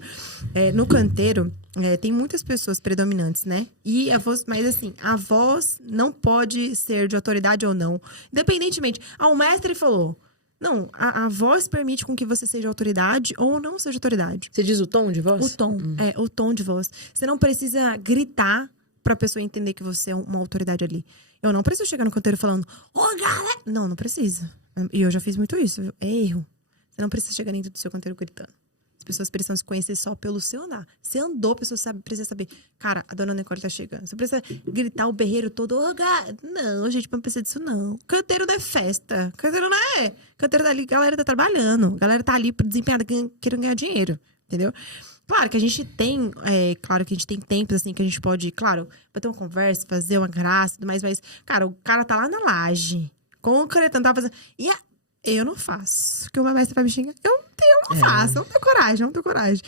No canteiro, tem muitas pessoas predominantes, né? E a voz, mas assim, a voz não pode ser de autoridade ou não. Independentemente. O mestre falou. Não, a voz permite com que você seja autoridade ou não seja autoridade. Você diz o tom de voz? O tom, o tom de voz. Você não precisa gritar pra pessoa entender que você é uma autoridade ali. Eu não preciso chegar no canteiro falando, galera! Não precisa. E eu já fiz muito isso, viu? É erro. Você não precisa chegar dentro do seu canteiro gritando. As pessoas precisam se conhecer só pelo seu andar. Você andou, a pessoa precisa saber, cara, a dona Nicole tá chegando. Você precisa gritar o berreiro todo, não, gente, não precisa disso, não. Canteiro não é festa. Canteiro não é. Canteiro tá ali, a galera tá trabalhando. A galera tá ali desempenhada, querendo ganhar dinheiro. Entendeu? Claro que a gente tem, tempos assim que a gente pode, claro, bater uma conversa, fazer uma graça e tudo mais, mas, cara, o cara tá lá na laje, concretando, tá fazendo. E eu não faço. Porque uma mestra vai me xingar. Eu não faço, eu não tenho coragem.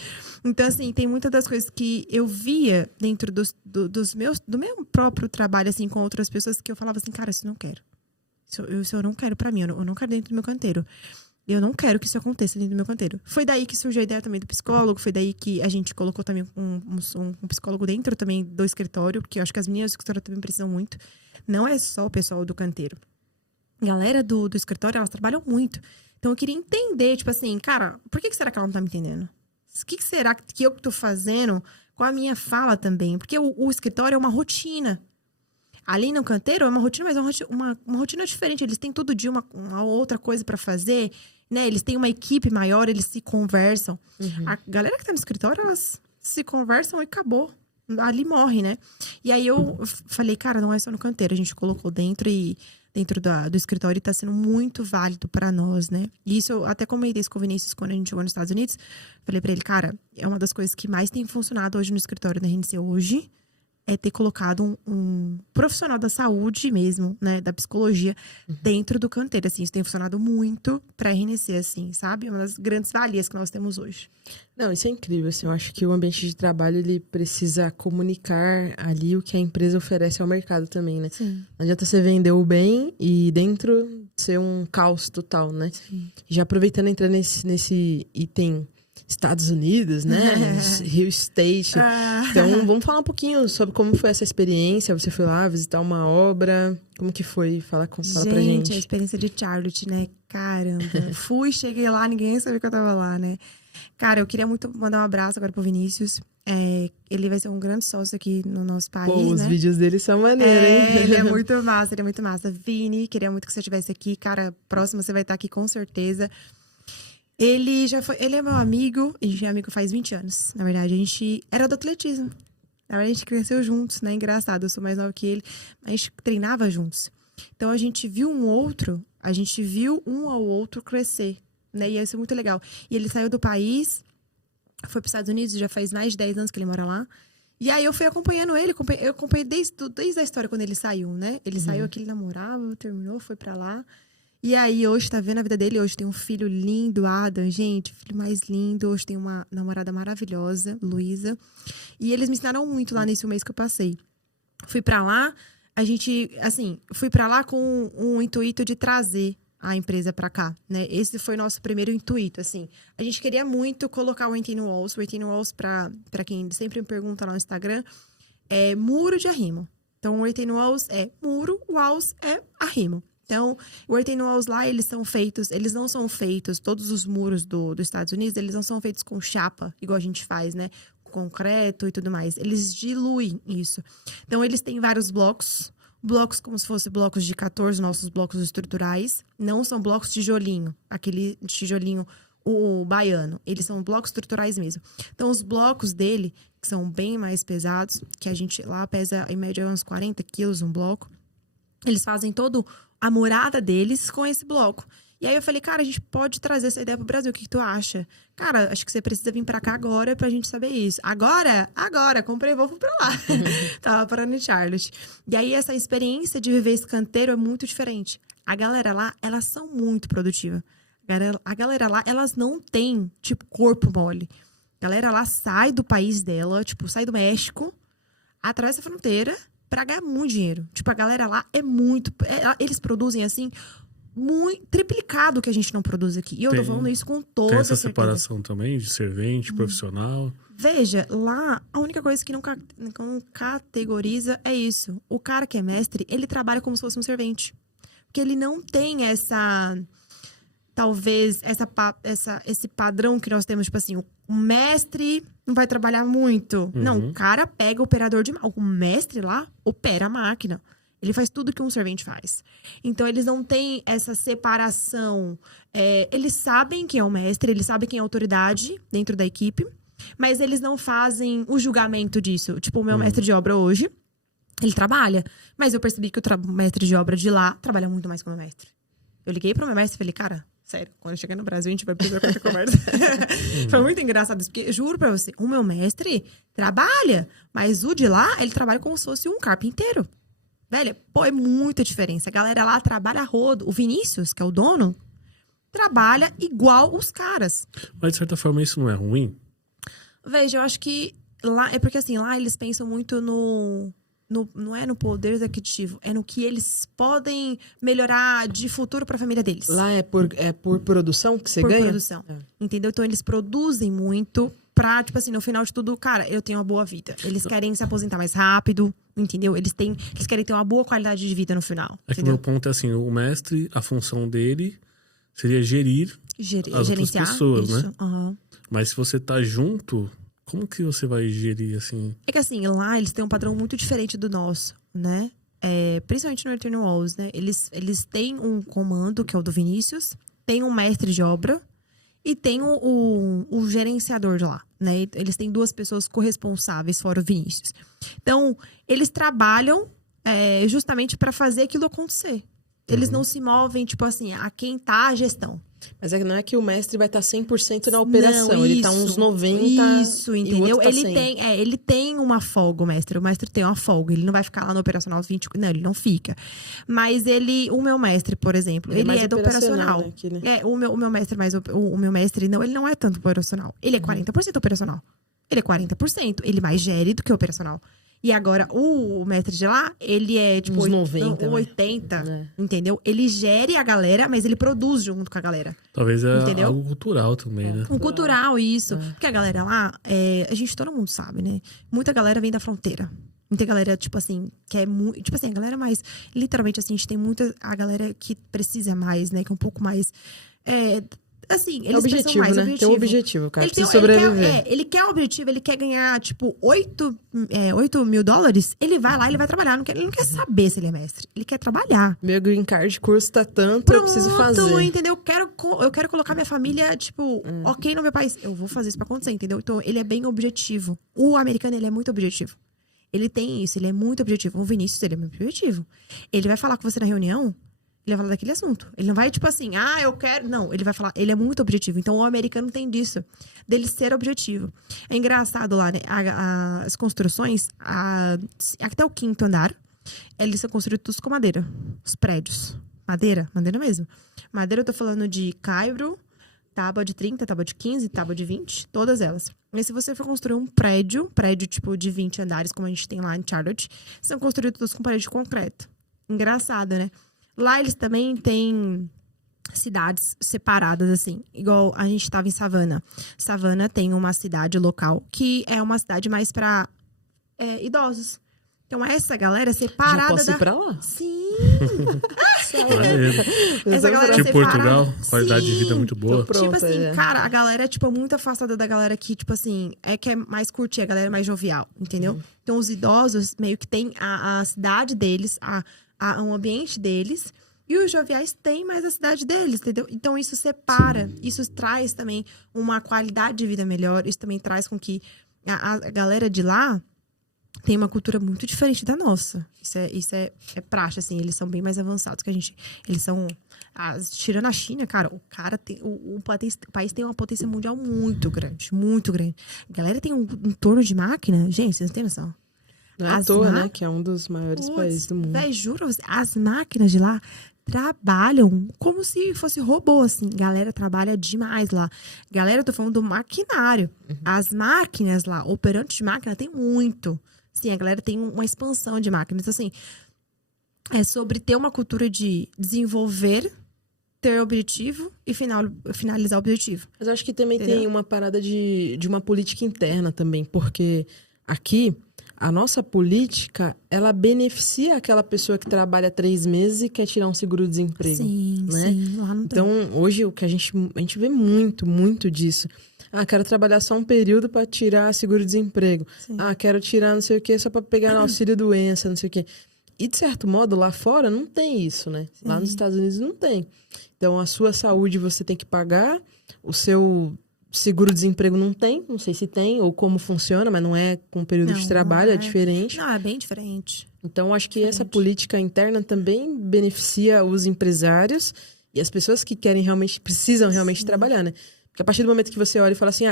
Então, assim, tem muitas das coisas que eu via dentro do meu próprio trabalho, assim, com outras pessoas, que eu falava assim, cara, isso eu não quero. Isso eu não quero pra mim, eu não quero dentro do meu canteiro. Eu não quero que isso aconteça dentro do meu canteiro. Foi daí que surgiu a ideia também do psicólogo, foi daí que a gente colocou também um psicólogo dentro também do escritório, porque eu acho que as meninas do escritório também precisam muito. Não é só o pessoal do canteiro. A galera do escritório, elas trabalham muito. Então eu queria entender, tipo assim, cara, por que será que ela não tá me entendendo? O que será que eu tô fazendo com a minha fala também? Porque o escritório é uma rotina. Ali no canteiro é uma rotina, mas uma rotina diferente. Eles têm todo dia uma outra coisa pra fazer, né? Eles têm uma equipe maior, eles se conversam. A galera que tá no escritório, elas se conversam e acabou. Ali morre, né? E aí eu falei, cara, não é só no canteiro. A gente colocou dentro do escritório e tá sendo muito válido pra nós, né? E isso eu até comentei isso com o Vinícius quando a gente chegou nos Estados Unidos. Falei pra ele, cara, é uma das coisas que mais tem funcionado hoje no escritório da RNC hoje. É ter colocado um profissional da saúde mesmo, né, da psicologia, dentro do canteiro, assim, isso tem funcionado muito pra RNC, assim, sabe? É uma das grandes valias que nós temos hoje. Não, isso é incrível, assim, eu acho que o ambiente de trabalho, ele precisa comunicar ali o que a empresa oferece ao mercado também, né? Sim. Não adianta você vender o bem e dentro ser um caos total, né? Sim. Já aproveitando, entrando nesse item Estados Unidos, né? Rio State. Então, vamos falar um pouquinho sobre como foi essa experiência. Você foi lá visitar uma obra. Como que foi? Fala pra gente. A experiência de Charlotte, né? Caramba. Cheguei lá, ninguém sabia que eu tava lá, né? Cara, eu queria muito mandar um abraço agora pro Vinícius. Ele vai ser um grande sócio aqui no nosso país, Pô, os né? vídeos dele são maneiros, hein? Ele é muito massa, Vini, queria muito que você estivesse aqui. Cara, próximo você vai estar aqui com certeza. Ele é meu amigo, a gente é amigo faz 20 anos. Na verdade, a gente era do atletismo. Na verdade, a gente cresceu juntos, né? Engraçado, eu sou mais nova que ele. A gente treinava juntos. Então, a gente viu um ao outro crescer, né? E isso é muito legal. E ele saiu do país, foi para os Estados Unidos, já faz mais de 10 anos que ele mora lá. E aí, eu fui acompanhando ele, eu acompanhei desde a história quando ele saiu, né? Ele saiu aqui, ele namorava, terminou, foi para lá. E aí, hoje, tá vendo a vida dele? Hoje tem um filho lindo, Adam, gente, filho mais lindo. Hoje tem uma namorada maravilhosa, Luísa. E eles me ensinaram muito lá nesse mês que eu passei. Fui pra lá, fui pra lá com um intuito de trazer a empresa pra cá, né? Esse foi o nosso primeiro intuito, assim. A gente queria muito colocar o 18 Walls. O 18 Walls, pra quem sempre me pergunta lá no Instagram, é muro de arrimo. Então, o 18 Walls é muro, Walls é arrimo. Então, o 18 Walls lá, eles não são feitos, todos os muros dos Estados Unidos, eles não são feitos com chapa, igual a gente faz, né? Concreto e tudo mais. Eles diluem isso. Então, eles têm vários blocos como se fossem blocos de 14, nossos blocos estruturais. Não são blocos tijolinho, aquele tijolinho o baiano. Eles são blocos estruturais mesmo. Então, os blocos dele, que são bem mais pesados, que a gente lá pesa em média uns 40 quilos um bloco, eles fazem toda a morada deles com esse bloco. E aí eu falei, cara, a gente pode trazer essa ideia pro Brasil, o que tu acha? Cara, acho que você precisa vir pra cá agora pra gente saber isso. Agora, comprei voo pra lá. Tava parando em Charlotte. E aí essa experiência de viver esse canteiro é muito diferente. A galera lá, elas são muito produtivas. A galera lá, elas não têm, tipo, corpo mole. A galera lá sai do país dela, tipo, sai do México, atravessa a fronteira pra ganhar muito dinheiro. Tipo, a galera lá eles produzem, assim, muito triplicado que a gente não produz aqui. E eu tô falando isso com toda Tem essa certeza. separação também de servente, profissional. Veja, lá, a única coisa que não categoriza é isso. O cara que é mestre, ele trabalha como se fosse um servente. Porque ele não tem talvez, esse padrão que nós temos, tipo assim, o mestre não vai trabalhar muito. Não, o cara pega o operador de máquina. O mestre lá opera a máquina. Ele faz tudo que um servente faz. Então, eles não têm essa separação. Eles sabem quem é o mestre, eles sabem quem é a autoridade dentro da equipe, mas eles não fazem o julgamento disso. Tipo, o meu mestre de obra hoje, ele trabalha. Mas eu percebi que o mestre de obra de lá trabalha muito mais que o meu mestre. Eu liguei pro meu mestre e falei, cara, sério, quando eu chegar no Brasil, a gente vai precisar de conversa. Foi muito engraçado isso, porque juro pra você, o meu mestre trabalha, mas o de lá, ele trabalha como se fosse um carpinteiro. Velho, pô, é muita diferença. A galera lá trabalha a rodo. O Vinícius, que é o dono, trabalha igual os caras. Mas, de certa forma, isso não é ruim? Veja, eu acho que lá... É porque, assim, lá eles pensam muito não é no poder executivo. É no que eles podem melhorar de futuro pra família deles. Lá é por produção que você ganha? Por produção. Entendeu? Então, eles produzem muito pra, tipo assim, no final de tudo, cara, eu tenho uma boa vida. Eles querem se aposentar mais rápido, entendeu? Eles querem ter uma boa qualidade de vida no final. É que o meu ponto é assim, o mestre, a função dele seria gerir as outras pessoas, isso. né? Uhum. Mas se você tá junto, como que você vai gerir, assim? É que assim, lá eles têm um padrão muito diferente do nosso, né? Principalmente no Eternal Walls, né? Eles têm um comando, que é o do Vinícius, tem um mestre de obra e tem o gerenciador de lá, né? Eles têm 2 pessoas corresponsáveis, fora o Vinícius. Então, eles trabalham justamente para fazer aquilo acontecer. Eles não se movem, tipo assim, a quem tá a gestão. Mas não é que o mestre vai estar 100% na operação. Não, ele tá uns 90%. Isso, entendeu? Tá Ele tem uma folga, o mestre. O mestre tem uma folga. Ele não vai ficar lá no operacional 20... Não, ele não fica. Mas o meu mestre, por exemplo, ele é do operacional. Né? O meu mestre, mas o meu mestre, não, ele não é tanto operacional. Ele é 40% operacional. Ele é 40%. Ele mais gere do que operacional. E agora, o mestre de lá, ele é tipo... Uns 90, 80, entendeu? Ele gere a galera, mas ele produz junto com a galera. Talvez entendeu? Algo cultural também, né? Um cultural, isso. Porque a galera lá, todo mundo sabe, né? Muita galera vem da fronteira. Muita galera, tipo assim, quer muito... Tipo assim, a galera mais... Literalmente, assim, a gente tem muita... A galera que precisa mais, né? Que é um pouco mais... Assim, eles objetivo, mais né? Tem um objetivo, cara. Precisa sobreviver. Ele quer o objetivo, ele quer ganhar, tipo, $8 mil. Ele vai lá, ele vai trabalhar. Ele não quer saber se ele é mestre. Ele quer trabalhar. Meu green card custa tanto, eu preciso fazer. Entendeu? Eu quero colocar minha família, tipo, ok no meu país. Eu vou fazer isso pra acontecer, entendeu? Então, ele é bem objetivo. O americano, ele é muito objetivo. Ele tem isso, ele é muito objetivo. O Vinícius, ele é muito objetivo. Ele vai falar com você na reunião, ele vai falar daquele assunto. Ele não vai, tipo assim, eu quero... Não, ele vai falar... Ele é muito objetivo. Então, o americano tem disso. Dele ser objetivo. É engraçado lá, né? As construções, até o 5º andar, eles são construídos todos com madeira. Os prédios. Madeira mesmo. Madeira eu tô falando de caibro, tábua de 30, tábua de 15, tábua de 20, todas elas. E se você for construir um prédio tipo de 20 andares, como a gente tem lá em Charlotte, são construídos todos com parede de concreto. Engraçado, né? Lá eles também têm cidades separadas, assim. Igual a gente tava em Savannah. Savannah tem uma cidade local que é uma cidade mais pra idosos. Então, essa galera separada Já posso ir pra lá? Sim! Maneiro. Essa galera Tipo separada. Portugal, qualidade de vida Sim. muito boa. Tô pronta, Tipo assim, é. cara, a galera é, tipo, muito afastada da galera que, tipo assim, quer mais curtir, a galera é mais jovial, entendeu? Então, os idosos meio que têm a cidade deles, um ambiente deles, e os joviais têm mais a cidade deles, entendeu? Então, isso separa, isso traz também uma qualidade de vida melhor, isso também traz com que a galera de lá tem uma cultura muito diferente da nossa. Isso é praxe, assim. Eles são bem mais avançados que a gente. Eles são... tirando a China, cara, o país tem uma potência mundial muito grande. Muito grande. A galera tem um torno de máquina. Gente, vocês não têm noção. Não é à toa, né? Que é um dos maiores países do mundo. Véi, juro, as máquinas de lá trabalham como se fosse robô, assim. Galera trabalha demais lá. Galera, eu tô falando do maquinário. As máquinas lá, operantes de máquina, tem muito. Sim, a galera tem uma expansão de máquinas. Então, assim, é sobre ter uma cultura de desenvolver, ter objetivo e finalizar o objetivo. Mas eu acho que também Entendeu? tem uma parada de uma política interna também, porque aqui, a nossa política, ela beneficia aquela pessoa que trabalha 3 meses e quer tirar um seguro-desemprego. Sim, né? sim, lá não tem. Então, hoje, o que a gente vê muito, muito disso. Quero trabalhar só um período para tirar seguro-desemprego. Sim. Quero tirar não sei o quê só para pegar auxílio-doença, não sei o quê. E, de certo modo, lá fora não tem isso, né? Sim. Lá nos Estados Unidos não tem. Então, a sua saúde você tem que pagar, o seu seguro-desemprego não tem, não sei se tem ou como funciona, mas não é com período de Não, trabalho, não é diferente. Não, é bem diferente. Então, acho que essa Diferente. política interna também beneficia os empresários e as pessoas que querem realmente, precisam realmente trabalhar, né? Porque a partir do momento que você olha e fala assim,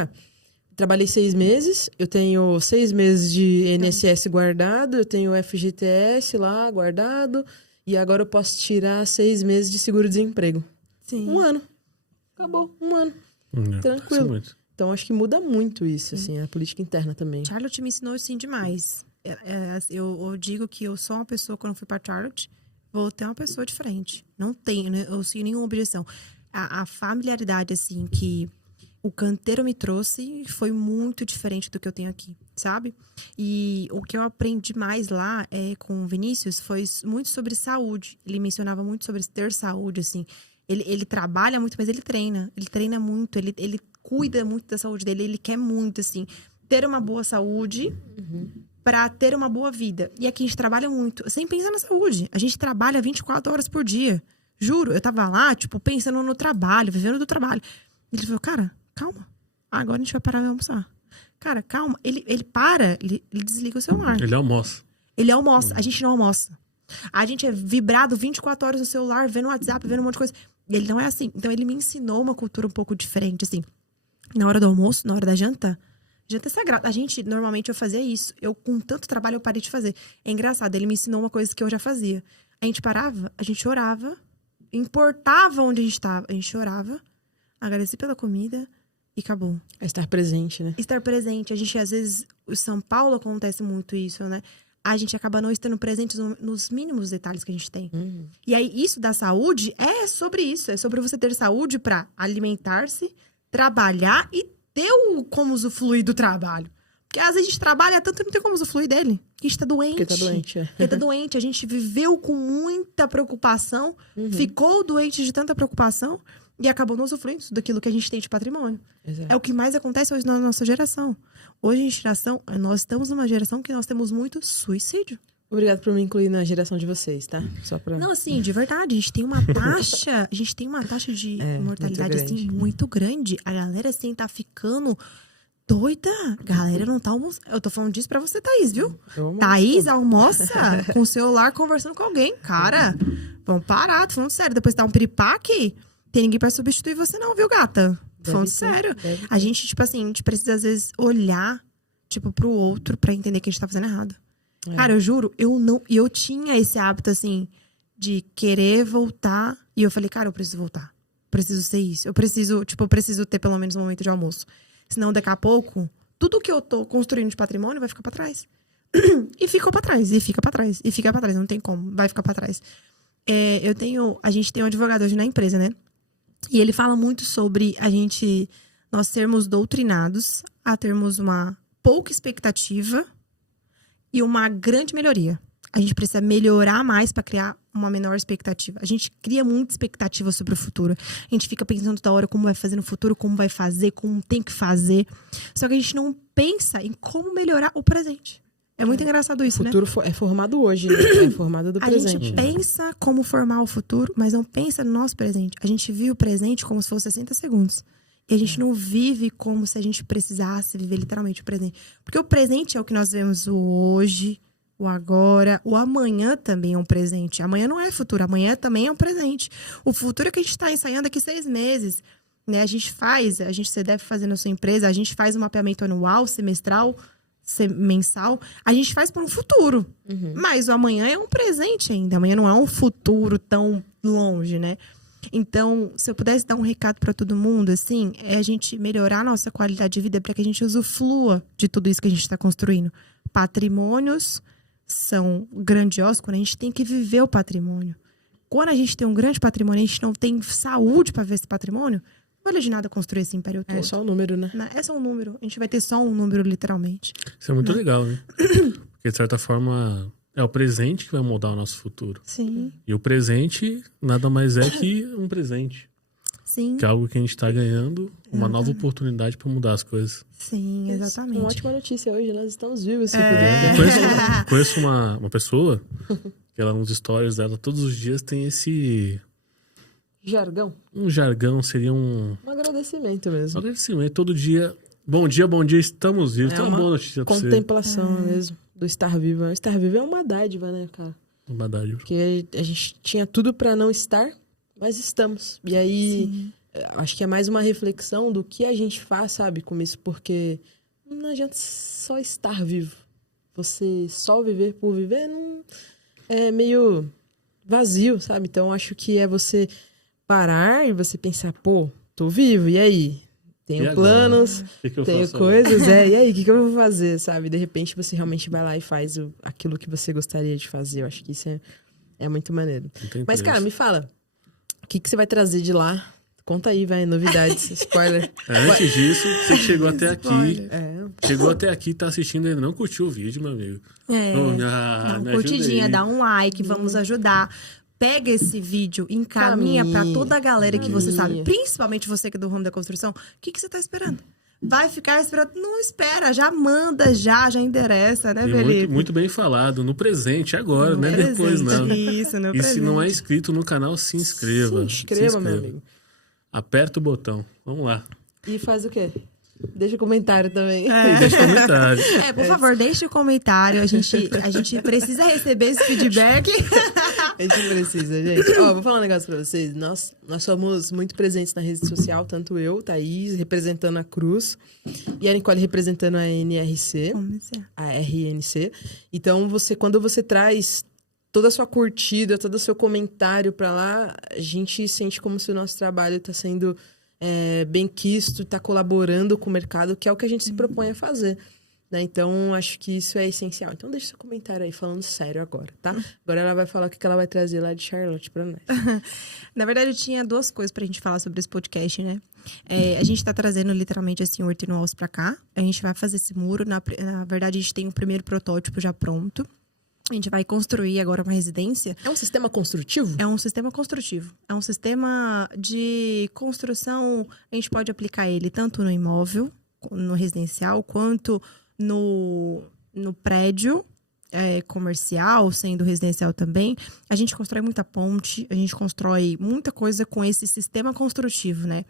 trabalhei 6 meses, eu tenho 6 meses de INSS guardado, eu tenho FGTS lá guardado, e agora eu posso tirar 6 meses de seguro-desemprego. Sim. 1 ano. Acabou, 1 ano. Tranquilo. Isso muito. Então, acho que muda muito isso, assim, a política interna também. Charlotte me ensinou assim demais. Eu digo que eu sou uma pessoa, quando eu fui pra Charlotte, vou ter uma pessoa diferente. Não tenho, né? Eu sinto nenhuma objeção. A familiaridade, assim, que o canteiro me trouxe foi muito diferente do que eu tenho aqui, sabe? E o que eu aprendi mais lá com o Vinícius foi muito sobre saúde. Ele mencionava muito sobre ter saúde, assim. Ele trabalha muito, mas ele treina. Ele treina muito, ele cuida muito da saúde dele. Ele quer muito, assim, ter uma boa saúde pra ter uma boa vida. E aqui a gente trabalha muito, sem pensar na saúde. A gente trabalha 24 horas por dia. Juro, eu tava lá, tipo, pensando no trabalho, vivendo do trabalho. Ele falou, cara, calma. Agora a gente vai parar de almoçar. Cara, calma. Ele para, ele desliga o celular. Ele almoça. Ele almoça. A gente não almoça. A gente é vibrado 24 horas no celular, vendo WhatsApp, vendo um monte de coisa. Ele não é assim. Então, ele me ensinou uma cultura um pouco diferente, assim. Na hora do almoço, na hora da janta. Janta é sagrada. A gente, normalmente, eu fazia isso. Eu, com tanto trabalho, eu parei de fazer. É engraçado. Ele me ensinou uma coisa que eu já fazia. A gente parava, a gente orava, importava onde a gente estava. A gente orava, agradecia pela comida e acabou. É estar presente, né? Estar presente. A gente, às vezes, em São Paulo acontece muito isso, né? A gente acaba não estando presente nos mínimos detalhes que a gente tem. E aí, isso da saúde é sobre isso. É sobre você ter saúde para alimentar-se, trabalhar e ter como usufruir do trabalho. Porque às vezes a gente trabalha tanto e não tem como usufruir dele. Porque a gente tá doente. Porque tá doente, Porque tá doente. A gente viveu com muita preocupação, ficou doente de tanta preocupação e acabou não usufruindo daquilo que a gente tem de patrimônio. Exato. É o que mais acontece hoje na nossa geração. Hoje, nós estamos numa geração que nós temos muito suicídio. Obrigada por me incluir na geração de vocês, tá? Só pra... Não, assim, de verdade, a gente tem uma taxa de mortalidade, muito assim, grande. muito grande. A galera, assim, tá ficando doida. A galera não tá almoçando. Eu tô falando disso pra você, Thaís, viu? Eu almoço. Thaís almoça com o celular conversando com alguém. Cara, vamos parar, tô falando sério. Depois dá um piripaque, tem ninguém pra substituir você não, viu, gata? Tô falando sério. A gente, tipo assim, a gente precisa, às vezes, olhar, tipo, pro outro pra entender que a gente tá fazendo errado. Cara, eu juro, eu tinha esse hábito, assim, de querer voltar. E eu falei, cara, eu preciso voltar. Preciso ser isso. Eu preciso ter pelo menos um momento de almoço. Senão, daqui a pouco, tudo que eu tô construindo de patrimônio vai ficar pra trás. E ficou pra trás, e fica pra trás, e fica pra trás. Não tem como, vai ficar pra trás. A gente tem um advogado hoje na empresa, né? E ele fala muito sobre nós sermos doutrinados a termos uma pouca expectativa e uma grande melhoria. A gente precisa melhorar mais para criar uma menor expectativa. A gente cria muita expectativa sobre o futuro. A gente fica pensando toda hora como vai fazer no futuro, como vai fazer, como tem que fazer. Só que a gente não pensa em como melhorar o presente. É muito engraçado isso, né? O futuro é formado hoje, né? É formado do presente. A gente pensa como formar o futuro, mas não pensa no nosso presente. A gente vive o presente como se fosse 60 segundos. E a gente não vive como se a gente precisasse viver literalmente o presente. Porque o presente é o que nós vemos o hoje, o agora, o amanhã também é um presente. Amanhã não é futuro, amanhã também é um presente. O futuro é que a gente está ensaiando daqui 6 meses. Né? Você deve fazer na sua empresa, a gente faz um mapeamento anual, semestral, mensal, a gente faz para um futuro. Mas o amanhã é um presente ainda. Amanhã não é um futuro tão longe, né? Então, se eu pudesse dar um recado para todo mundo, assim, é a gente melhorar a nossa qualidade de vida para que a gente usufrua de tudo isso que a gente está construindo. Patrimônios são grandiosos quando a gente tem que viver o patrimônio. Quando a gente tem um grande patrimônio, a gente não tem saúde para ver esse patrimônio, não vale de nada construir esse império todo. É só um número, né? É só um número. A gente vai ter só um número, literalmente. Isso é muito legal, né? Porque, de certa forma, é o presente que vai moldar o nosso futuro. Sim. E o presente nada mais é que um presente. Sim. Que é algo que a gente está ganhando, uma nova oportunidade para mudar as coisas. Sim, exatamente. Uma ótima notícia hoje, nós estamos vivos. Eu conheço uma pessoa que ela nos stories dela, todos os dias tem esse... Jargão? Um jargão, seria um agradecimento mesmo. Agradecimento. Todo dia, bom dia, estamos vivos. Então é uma boa notícia pra você. Contemplação mesmo, do estar vivo. Estar vivo é uma dádiva, né, cara? Uma dádiva. Porque a gente tinha tudo pra não estar, mas estamos. E aí, acho que é mais uma reflexão do que a gente faz, sabe, com isso. Porque não adianta só estar vivo. Você só viver por viver não é meio vazio, sabe? Então, acho que é você parar e você pensar, pô, tô vivo, e aí? Tenho planos, tenho coisas, e aí, o que eu vou fazer, sabe? De repente você realmente vai lá e faz aquilo que você gostaria de fazer. Eu acho que isso é muito maneiro. Mas, cara, me fala, o que você vai trazer de lá? Conta aí, vai, novidades, spoiler. Antes disso, você chegou até aqui. Chegou até aqui, tá assistindo e ainda não curtiu o vídeo, meu amigo. Dá uma curtidinha, dá um like, vamos ajudar. Pega esse vídeo, encaminha pra toda a galera que você sabe, principalmente você que é do ramo da construção. O que você tá esperando? Vai ficar esperando? Não espera, já manda, já endereça, né, Felipe? Muito, muito bem falado, no presente, agora, no presente, depois não. Isso, no e presente. Se não é inscrito no canal, se inscreva. Se inscreva, meu amigo. Aperta o botão, vamos lá. E faz o quê? Deixa o comentário também. Deixa o comentário. Por favor, deixe o comentário. A gente precisa receber esse feedback. A gente precisa, gente. Vou falar um negócio pra vocês. Nós somos muito presentes na rede social, tanto eu, Thaís, representando a Cruz, e a Nicole representando a NRC, a RNC. Então, quando você traz toda a sua curtida, todo o seu comentário pra lá, a gente sente como se o nosso trabalho tá sendo... bem quisto, está colaborando com o mercado, que é o que a gente se propõe a fazer. Né? Então, acho que isso é essencial. Então, deixa seu comentário aí, falando sério agora, tá? Agora ela vai falar o que ela vai trazer lá de Charlotte pra nós. Na verdade, eu tinha 2 coisas pra gente falar sobre esse podcast, né? A gente tá trazendo literalmente assim o Hortino Walls pra cá. A gente vai fazer esse muro. Na verdade, a gente tem o primeiro protótipo já pronto. A gente vai construir agora uma residência. É um sistema construtivo? É um sistema construtivo. É um sistema de construção. A gente pode aplicar ele tanto no imóvel, no residencial, quanto no prédio comercial, sendo residencial também. A gente constrói muita ponte, a gente constrói muita coisa com esse sistema construtivo, né?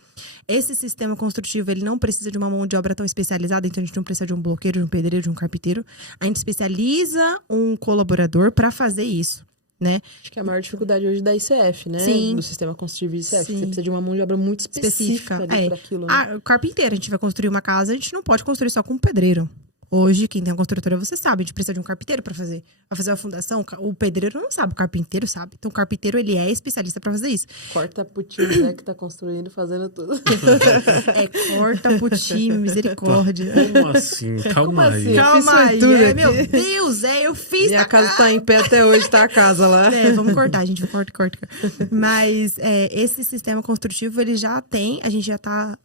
Esse sistema construtivo, ele não precisa de uma mão de obra tão especializada, então a gente não precisa de um bloqueiro, de um pedreiro, de um carpinteiro. A gente especializa um colaborador para fazer isso, né? Acho que é a maior dificuldade hoje da ICF, né? Sim. Do sistema construtivo ICF. Sim. Você precisa de uma mão de obra muito específica para aquilo. Né? O carpinteiro, a gente vai construir uma casa, a gente não pode construir só com um pedreiro. Hoje, quem tem uma construtora, você sabe, a gente precisa de um carpinteiro para fazer. Vai fazer uma fundação, o pedreiro não sabe, o carpinteiro sabe. Então, o carpinteiro, ele é especialista para fazer isso. Corta pro time, né, que tá construindo, fazendo tudo. Corta pro time, misericórdia. Como assim? Calma aí. assim? Calma Eu fiz aí, tudo aqui. meu Deus, eu fiz. Minha casa tá em pé até hoje, tá a casa lá. Vamos cortar, gente, corta. Mas esse sistema construtivo, ele já tem, a gente já tá,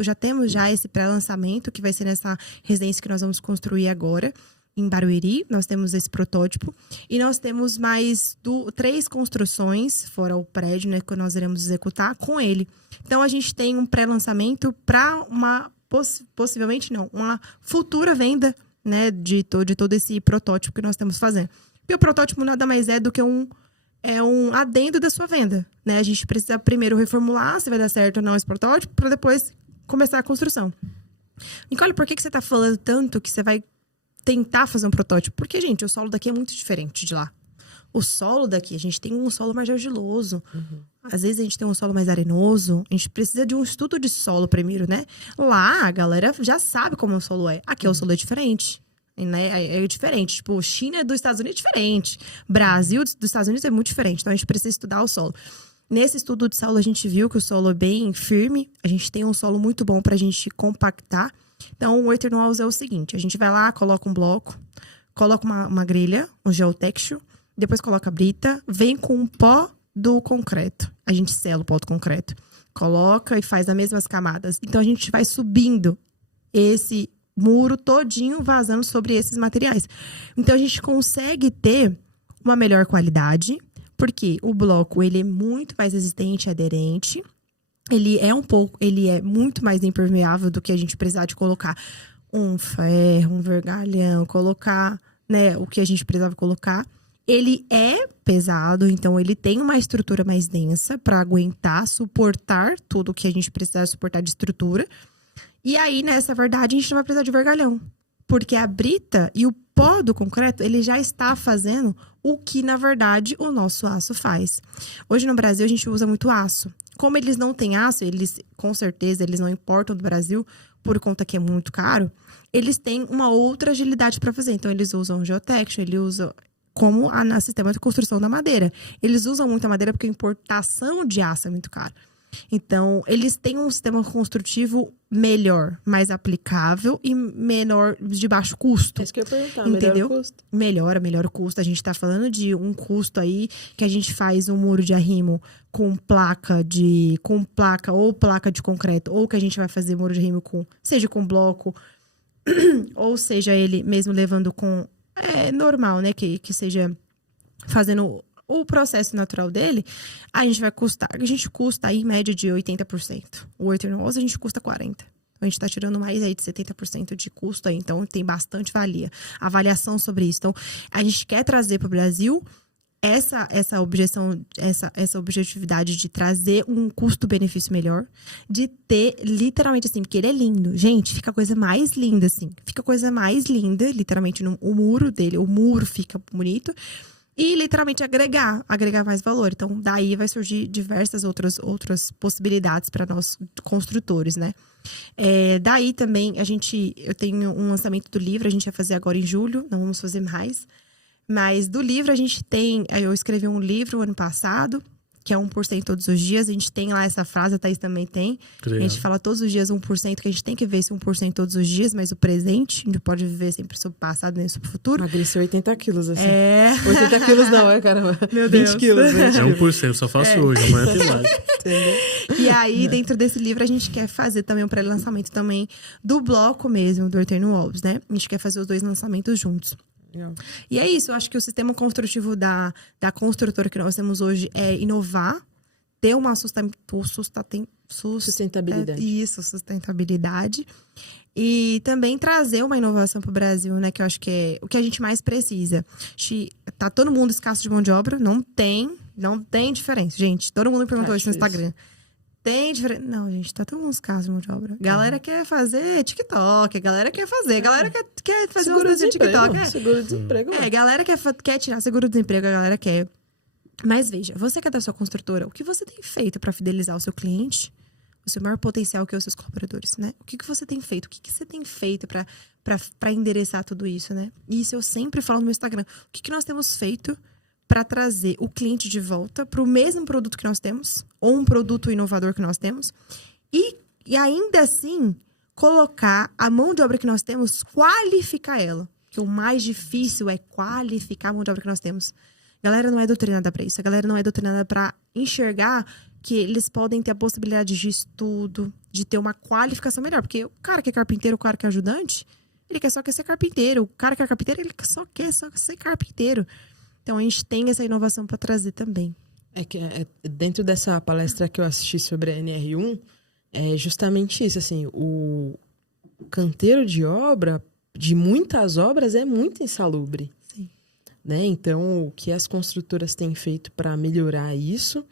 já temos esse pré-lançamento, que vai ser nessa residência que nós vamos construir agora, em Barueri. Nós temos esse protótipo. E nós temos mais 3 construções, fora o prédio, né, que nós iremos executar com ele. Então, a gente tem um pré-lançamento para uma, possivelmente não, uma futura venda, né, de todo esse protótipo que nós estamos fazendo. E o protótipo nada mais é do que um adendo da sua venda, né? A gente precisa primeiro reformular se vai dar certo ou não esse protótipo, para depois começar a construção. Nicole, por que você tá falando tanto que você vai tentar fazer um protótipo? Porque, gente, o solo daqui é muito diferente de lá. O solo daqui, a gente tem um solo mais argiloso. Às vezes a gente tem um solo mais arenoso. A gente precisa de um estudo de solo primeiro, né? Lá, a galera já sabe como o solo é. Aqui o solo é diferente. Né? É diferente. Tipo, China dos Estados Unidos é diferente. Brasil dos Estados Unidos é muito diferente. Então, a gente precisa estudar o solo. Nesse estudo de solo, a gente viu que o solo é bem firme. A gente tem um solo muito bom pra gente compactar. Então, o Earth Walls é o seguinte. A gente vai lá, coloca um bloco, coloca uma grelha, um geotexture, depois coloca a brita, vem com um pó do concreto. A gente sela o pó do concreto. Coloca e faz as mesmas camadas. Então, a gente vai subindo esse muro todinho, vazando sobre esses materiais. Então, a gente consegue ter uma melhor qualidade, porque o bloco, ele é muito mais resistente e aderente. Ele é muito mais impermeável do que a gente precisar de colocar um ferro, um vergalhão, colocar, né, o que a gente precisava colocar. Ele é pesado, então ele tem uma estrutura mais densa para aguentar, suportar tudo que a gente precisa suportar de estrutura. E aí, nessa verdade, a gente não vai precisar de vergalhão. Porque a brita e o pó do concreto, ele já está fazendo o que, na verdade, o nosso aço faz. Hoje, no Brasil, a gente usa muito aço. Como eles não têm aço, com certeza, eles não importam do Brasil, por conta que é muito caro, eles têm uma outra agilidade para fazer. Então, eles usam geotexture, eles usam como no sistema de construção da madeira. Eles usam muito a madeira porque a importação de aço é muito cara. Então, eles têm um sistema construtivo melhor, mais aplicável e menor, de baixo custo. É isso que eu ia perguntar, entendeu? melhor o custo. Melhor o custo. A gente tá falando de um custo aí que a gente faz um muro de arrimo com placa de concreto, ou que a gente vai fazer muro de arrimo seja com bloco, ou seja ele mesmo levando com normal, né, que seja fazendo o processo natural dele, a gente custa aí em média de 80%. O Earth Walls a gente custa 40%. Então, a gente tá tirando mais aí de 70% de custo aí. Então, tem bastante avaliação sobre isso. Então, a gente quer trazer para o Brasil essa objetividade de trazer um custo-benefício melhor, de ter literalmente assim, porque ele é lindo. Gente, fica a coisa mais linda, assim. Fica a coisa mais linda, literalmente, o muro dele. O muro fica bonito. E, literalmente, agregar mais valor. Então, daí vai surgir diversas outras possibilidades para nós construtores, né? Daí também, eu tenho um lançamento do livro, a gente vai fazer agora em julho, não vamos fazer mais. Mas do livro eu escrevi um livro ano passado, que é 1% todos os dias. A gente tem lá essa frase, a Thaís também tem. A gente fala todos os dias 1%, que a gente tem que ver esse 1% todos os dias, mas o presente, a gente pode viver sempre sobre o passado, nem sobre o futuro. Emagreceu 80 quilos, assim. 80 quilos não, caramba. Meu Deus. 20 quilos, né? É 1%, só faço hoje, amanhã tem mais. E aí, dentro desse livro, a gente quer fazer também um pré-lançamento também do bloco mesmo, do Earth Walls, né? A gente quer fazer os 2 lançamentos juntos. E é isso, eu acho que o sistema construtivo da construtora que nós temos hoje é inovar, ter uma sustentabilidade. Isso, sustentabilidade. E também trazer uma inovação para o Brasil, né? Que eu acho que é o que a gente mais precisa. Tá todo mundo escasso de mão de obra, não tem diferença. Gente, todo mundo me perguntou isso no Instagram. Tem diferença? Não, gente, tá todo mundo escasso de mão de obra. Galera quer fazer TikTok, galera quer fazer seguro de TikTok. Seguro-desemprego. Galera quer tirar seguro-desemprego, a galera quer. Mas veja, você que é da sua construtora, o que você tem feito para fidelizar o seu cliente? o seu maior potencial, que é os seus colaboradores, né? O que você tem feito? O que você tem feito para endereçar tudo isso, né? E isso eu sempre falo no meu Instagram. O que nós temos feito para trazer o cliente de volta para o mesmo produto que nós temos, ou um produto inovador que nós temos, e ainda assim colocar a mão de obra que nós temos, qualificar ela. Porque o mais difícil é qualificar a mão de obra que nós temos. A galera não é doutrinada para isso. A galera não é doutrinada para enxergar que eles podem ter a possibilidade de estudo, de ter uma qualificação melhor. Porque o cara que é carpinteiro, o cara que é ajudante, ele quer ser carpinteiro. O cara que é carpinteiro, ele quer ser carpinteiro. Então, a gente tem essa inovação para trazer também. Dentro dessa palestra que eu assisti sobre a NR1, é justamente isso, assim, o canteiro de obra, de muitas obras, é muito insalubre. Sim. Né? Então, o que as construtoras têm feito para melhorar isso?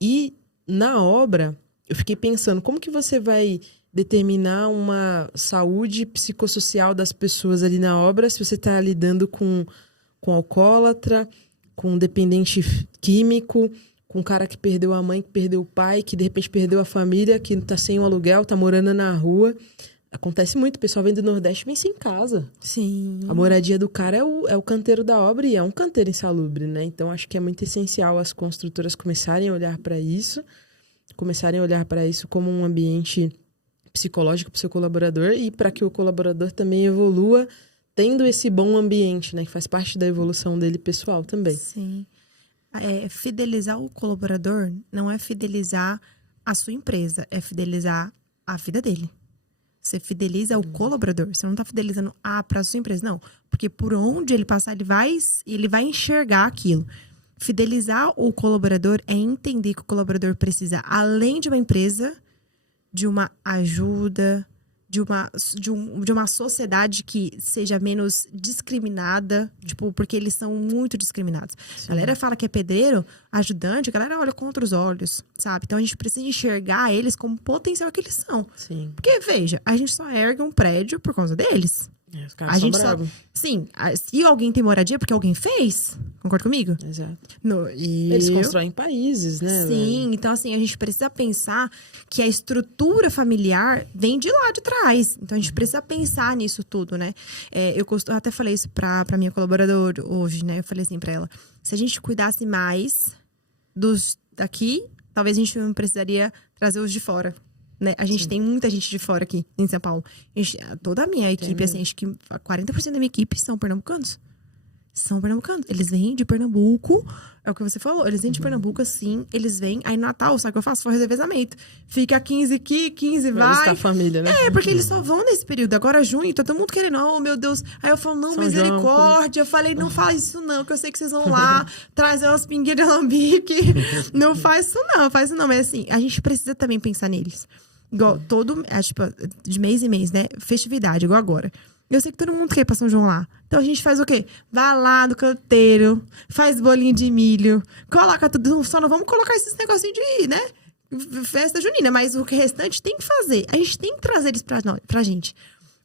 E, na obra, eu fiquei pensando, como que você vai determinar uma saúde psicossocial das pessoas ali na obra se você está lidando com alcoólatra, com dependente químico, com um cara que perdeu a mãe, que perdeu o pai, que de repente perdeu a família, que tá sem um aluguel, tá morando na rua. Acontece muito, o pessoal vem do Nordeste, vem sem casa. Sim. A moradia do cara é o canteiro da obra e é um canteiro insalubre, né? Então, acho que é muito essencial as construtoras começarem a olhar para isso, como um ambiente psicológico para o seu colaborador e para que o colaborador também evolua tendo esse bom ambiente, né? Que faz parte da evolução dele pessoal também. Sim. Fidelizar o colaborador não é fidelizar a sua empresa, é fidelizar a vida dele. Você fideliza o colaborador. Você não está fidelizando para a sua empresa, não. Porque por onde ele passar, ele vai enxergar aquilo. Fidelizar o colaborador é entender que o colaborador precisa, além de uma empresa, de uma ajuda, de uma sociedade que seja menos discriminada, porque eles são muito discriminados. Sim. A galera fala que é pedreiro, ajudante, a galera olha contra os olhos, sabe? Então a gente precisa enxergar eles como potencial que eles são. Sim. Porque, veja, a gente só ergue um prédio por causa deles. Os caras são bravos. Sim, se alguém tem moradia, porque alguém fez. Concorda comigo? Exato. Eles constroem países, né? Sim, então assim, a gente precisa pensar que a estrutura familiar vem de lá de trás. Então a gente precisa pensar nisso tudo, né? Eu até falei isso pra minha colaboradora hoje, né? Eu falei assim pra ela, se a gente cuidasse mais dos daqui, talvez a gente não precisaria trazer os de fora. Né? A gente tem muita gente de fora aqui em São Paulo. Toda a minha equipe, assim, acho que 40% da minha equipe são pernambucanos. Eles vêm de Pernambuco, é o que você falou. Eles vêm de Pernambuco, assim, eles vêm. Aí Natal, sabe o que eu faço? Faz revezamento. Fica 15 aqui, 15 vai. Eles tá a família, né? Porque eles só vão nesse período. Agora, junho, tá todo mundo querendo, oh, meu Deus. Aí eu falo, não, São misericórdia. Eu falei, não faz isso não, que eu sei que vocês vão lá trazer umas pinguinhas de alambique. Não faz isso não. Mas assim, a gente precisa também pensar neles. Igual de mês em mês, né? Festividade, igual agora. Eu sei que todo mundo quer ir pra São João lá. Então a gente faz o quê? Vai lá no canteiro, faz bolinho de milho, coloca tudo. Só não vamos colocar esses negocinhos de, né? Festa junina, mas o restante tem que fazer. A gente tem que trazer eles pra gente.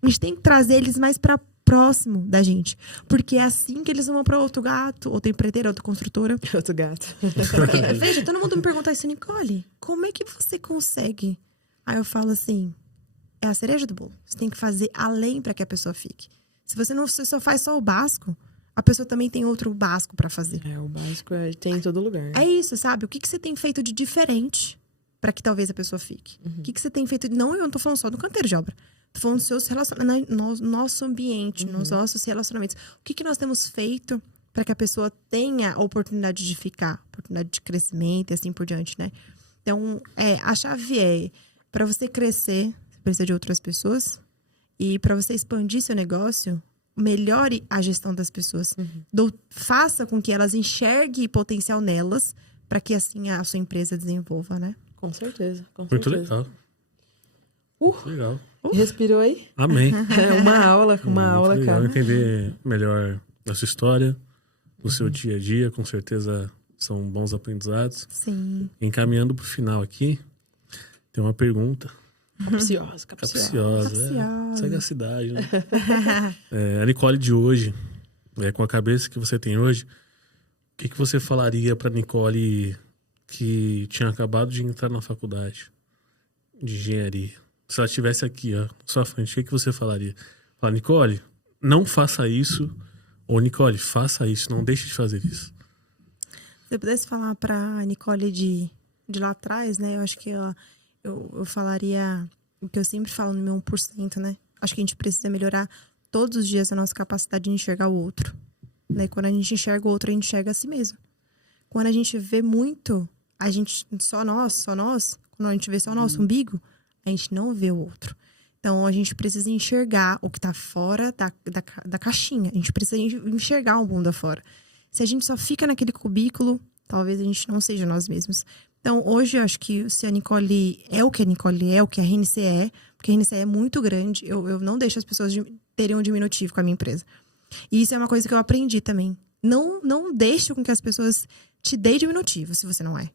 A gente tem que trazer eles mais pra próximo da gente. Porque é assim que eles vão pra outro gato, outra empreiteira, outra construtora. Outro gato. Porque, veja, todo mundo me pergunta assim, Nicole, como é que você consegue? Aí eu falo assim, é a cereja do bolo. Você tem que fazer além para que a pessoa fique. Se você só faz só o básico, a pessoa também tem outro básico para fazer. O básico tem em todo lugar. Né? É isso, sabe? O que você tem feito de diferente para que talvez a pessoa fique? O que você tem feito... Não, eu não tô falando só do canteiro de obra. Tô falando dos seus relacionamentos, no nosso ambiente, nos nossos relacionamentos. O que nós temos feito para que a pessoa tenha a oportunidade de ficar? Oportunidade de crescimento e assim por diante, né? Então, a chave é... Para você crescer, você precisa de outras pessoas. E para você expandir seu negócio, melhore a gestão das pessoas. Faça com que elas enxerguem potencial nelas, para que assim a sua empresa desenvolva, né? Com certeza. Muito legal. Legal. Respirou aí? Amém. Uma aula, legal cara. Entender melhor a sua história, o seu dia a dia, com certeza são bons aprendizados. Sim. Encaminhando para o final aqui, tem uma pergunta. Capciosa. Sagacidade, né? A Nicole de hoje, com a cabeça que você tem hoje, o que você falaria para Nicole que tinha acabado de entrar na faculdade? de engenharia, se ela estivesse aqui, ó, na sua frente, o que você falaria? Fala, Nicole, não faça isso. Ou, Nicole, faça isso, não deixe de fazer isso. Se eu pudesse falar pra Nicole de lá atrás, né? Eu acho que eu falaria o que eu sempre falo no meu 1%, né? Acho que a gente precisa melhorar todos os dias a nossa capacidade de enxergar o outro. Né? Quando a gente enxerga o outro, a gente enxerga a si mesmo. Quando a gente vê muito, a gente só nós, quando a gente vê só o nosso umbigo, a gente não vê o outro. Então, a gente precisa enxergar o que tá fora da caixinha. A gente precisa enxergar o mundo afora. Se a gente só fica naquele cubículo, talvez a gente não seja nós mesmos. Então, hoje, eu acho que se a Nicole é o que a Nicole é, o que a RNC é, porque a RNC é muito grande, eu não deixo as pessoas terem um diminutivo com a minha empresa. E isso é uma coisa que eu aprendi também. Não deixe com que as pessoas te deem diminutivo, se você não é.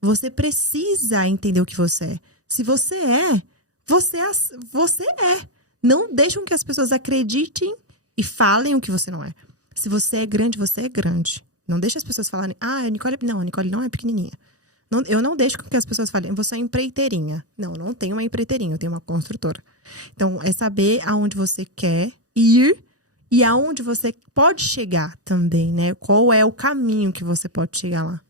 Você precisa entender o que você é. Se você é, você é. Não deixe com que as pessoas acreditem e falem o que você não é. Se você é grande, você é grande. Não deixe as pessoas falarem, a Nicole não é pequenininha. Eu não deixo com que as pessoas falem, você é empreiteirinha. Não tenho uma empreiteirinha, eu tenho uma construtora. Então, é saber aonde você quer ir e aonde você pode chegar também, né? Qual é o caminho que você pode chegar lá.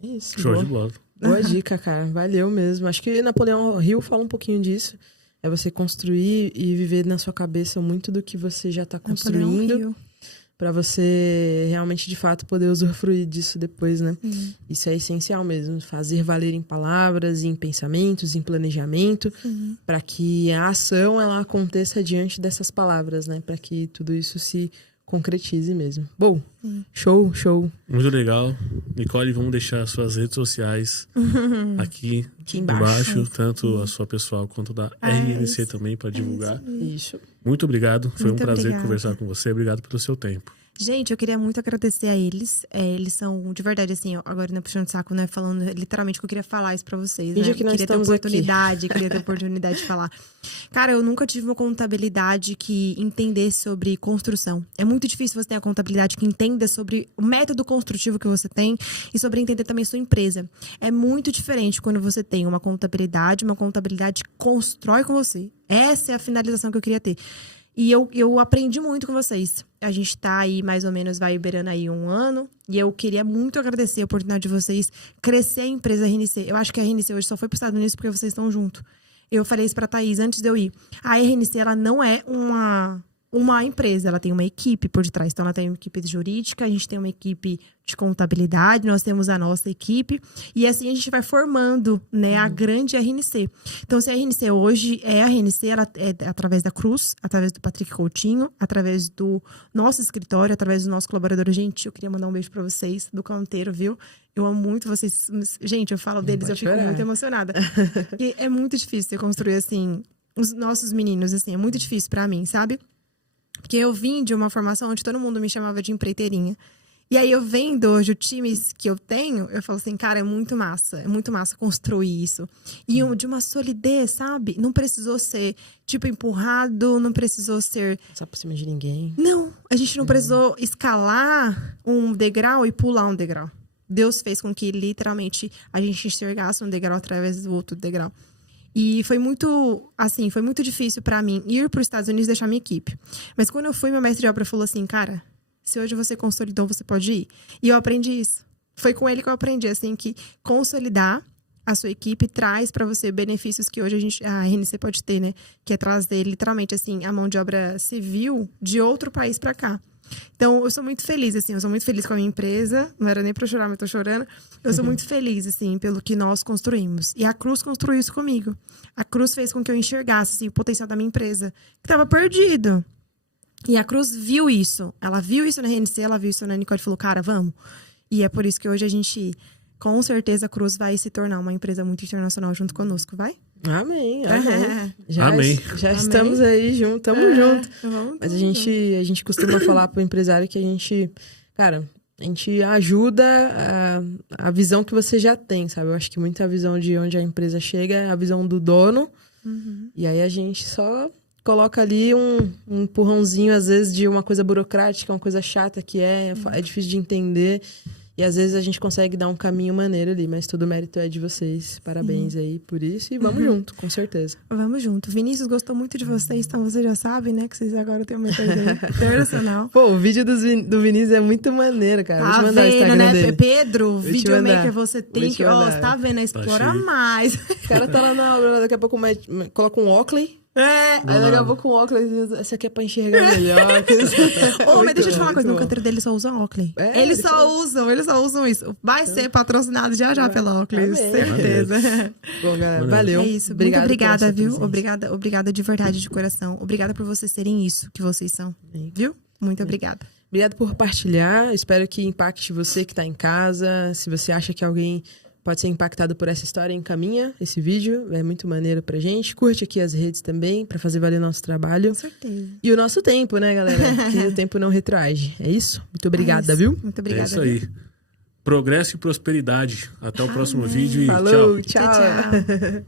Isso, Show de bola. Boa dica, cara. Valeu mesmo. Acho que Napoleão Hill fala um pouquinho disso. É você construir e viver na sua cabeça muito do que você já tá construindo. Pra você realmente, de fato, poder usufruir disso depois, né? Isso é essencial mesmo. Fazer valer em palavras, em pensamentos, em planejamento. Pra que a ação, ela aconteça diante dessas palavras, né? Pra que tudo isso se concretize mesmo. Bom, show. Muito legal. Nicole, vamos deixar suas redes sociais aqui embaixo. Tanto a sua pessoal quanto da RNC também, para divulgar. Isso. Muito obrigado. Foi Muito um prazer obrigada. conversar com você. Obrigado pelo seu tempo. Gente, eu queria muito agradecer a eles. Eles são, de verdade, assim, agora não puxando o saco, né? Falando literalmente que eu queria falar isso pra vocês, Finge né? que nós Queria ter estamos oportunidade, queria ter oportunidade de falar. Cara, eu nunca tive uma contabilidade que entendesse sobre construção. É muito difícil você ter a contabilidade que entenda sobre o método construtivo que você tem e sobre entender também sua empresa. É muito diferente quando você tem uma contabilidade que constrói com você. Essa é a finalização que eu queria ter. E eu aprendi muito com vocês. A gente tá aí, mais ou menos, vai beirando aí 1 ano. E eu queria muito agradecer a oportunidade de vocês crescer a empresa RNC. Eu acho que a RNC hoje só foi para os Estados Unidos porque vocês estão junto. Eu falei isso pra Thaís antes de eu ir. A RNC, ela não é uma empresa, ela tem uma equipe por detrás. Então, ela tem uma equipe jurídica, a gente tem uma equipe de contabilidade, nós temos a nossa equipe. E assim a gente vai formando, né, a grande RNC. Então, se a RNC hoje é a RNC, ela é através da Cruz, através do Patrick Coutinho, através do nosso escritório, através do nosso colaborador. Gente, eu queria mandar um beijo pra vocês, do Canteiro, viu? Eu amo muito vocês. Gente, eu falo deles, eu fico muito emocionada. E é muito difícil você construir, assim, os nossos meninos, assim, é muito difícil pra mim, sabe? Porque eu vim de uma formação onde todo mundo me chamava de empreiteirinha. E aí eu vendo hoje o time que eu tenho, eu falo assim, cara, é muito massa construir isso. E de uma solidez, sabe? Não precisou ser, tipo, empurrado, não precisou ser... Passar por cima de ninguém. Não, a gente não precisou escalar um degrau e pular um degrau. Deus fez com que, literalmente, a gente enxergasse um degrau através do outro degrau. E foi muito difícil pra mim ir para os Estados Unidos e deixar minha equipe. Mas quando eu fui, meu mestre de obra falou assim, cara, se hoje você consolidou, você pode ir. E eu aprendi isso. Foi com ele que eu aprendi, assim, que consolidar a sua equipe traz pra você benefícios que hoje a RNC pode ter, né? Que é trazer, literalmente, assim, a mão de obra civil de outro país pra cá. Então, eu sou muito feliz, assim, eu sou muito feliz com a minha empresa. Não era nem pra chorar, mas tô chorando. Eu sou muito feliz, assim, pelo que nós construímos. E a Cruz construiu isso comigo. A Cruz fez com que eu enxergasse, assim, o potencial da minha empresa, que tava perdido. E a Cruz viu isso. Ela viu isso na RNC, ela viu isso na Nicole e falou, cara, vamos. E é por isso que hoje a gente, com certeza, a Cruz vai se tornar uma empresa muito internacional junto conosco, vai? Amém. Amém. Já estamos aí juntos, tamo junto. Mas a gente costuma falar pro empresário que a gente ajuda a visão que você já tem, sabe? Eu acho que muita visão de onde a empresa chega é a visão do dono. E aí a gente só coloca ali um empurrãozinho, às vezes, de uma coisa burocrática, uma coisa chata que é difícil de entender. E às vezes a gente consegue dar um caminho maneiro ali, mas todo o mérito é de vocês. Parabéns aí por isso e vamos junto, com certeza. Vamos junto. Vinícius gostou muito de vocês, então vocês já sabem, né? Que vocês agora têm uma coisa aí internacional. Pô, o vídeo do Vinícius é muito maneiro, cara. Vou te mandar o Instagram né? dele. Pedro, videomaker, você tem que... Ó, você tá vendo? Explora mais. O cara tá lá na obra, daqui a pouco coloca um óculos. Aí daqui a pouco um óculos, essa aqui é pra enxergar melhor. Mas deixa eu te falar uma coisa, no canteiro dele só usam óculos. Eles só usam isso. Vai ser patrocinado já pela óculos, certeza. Bom, galera, valeu. É isso. Obrigado, muito obrigada, viu? Obrigada de verdade, de coração. Obrigada por vocês serem isso que vocês são, viu? Muito obrigada. Obrigado por partilhar. Espero que impacte você que tá em casa. Se você acha que alguém pode ser impactado por essa história, encaminha esse vídeo. É muito maneiro pra gente. Curte aqui as redes também, pra fazer valer nosso trabalho. Com certeza. E o nosso tempo, né, galera? Que o tempo não retroage. É isso? Muito obrigada, viu? Muito obrigada. É isso aí. Progresso e prosperidade. Até o próximo vídeo e Falou, tchau. Tchau.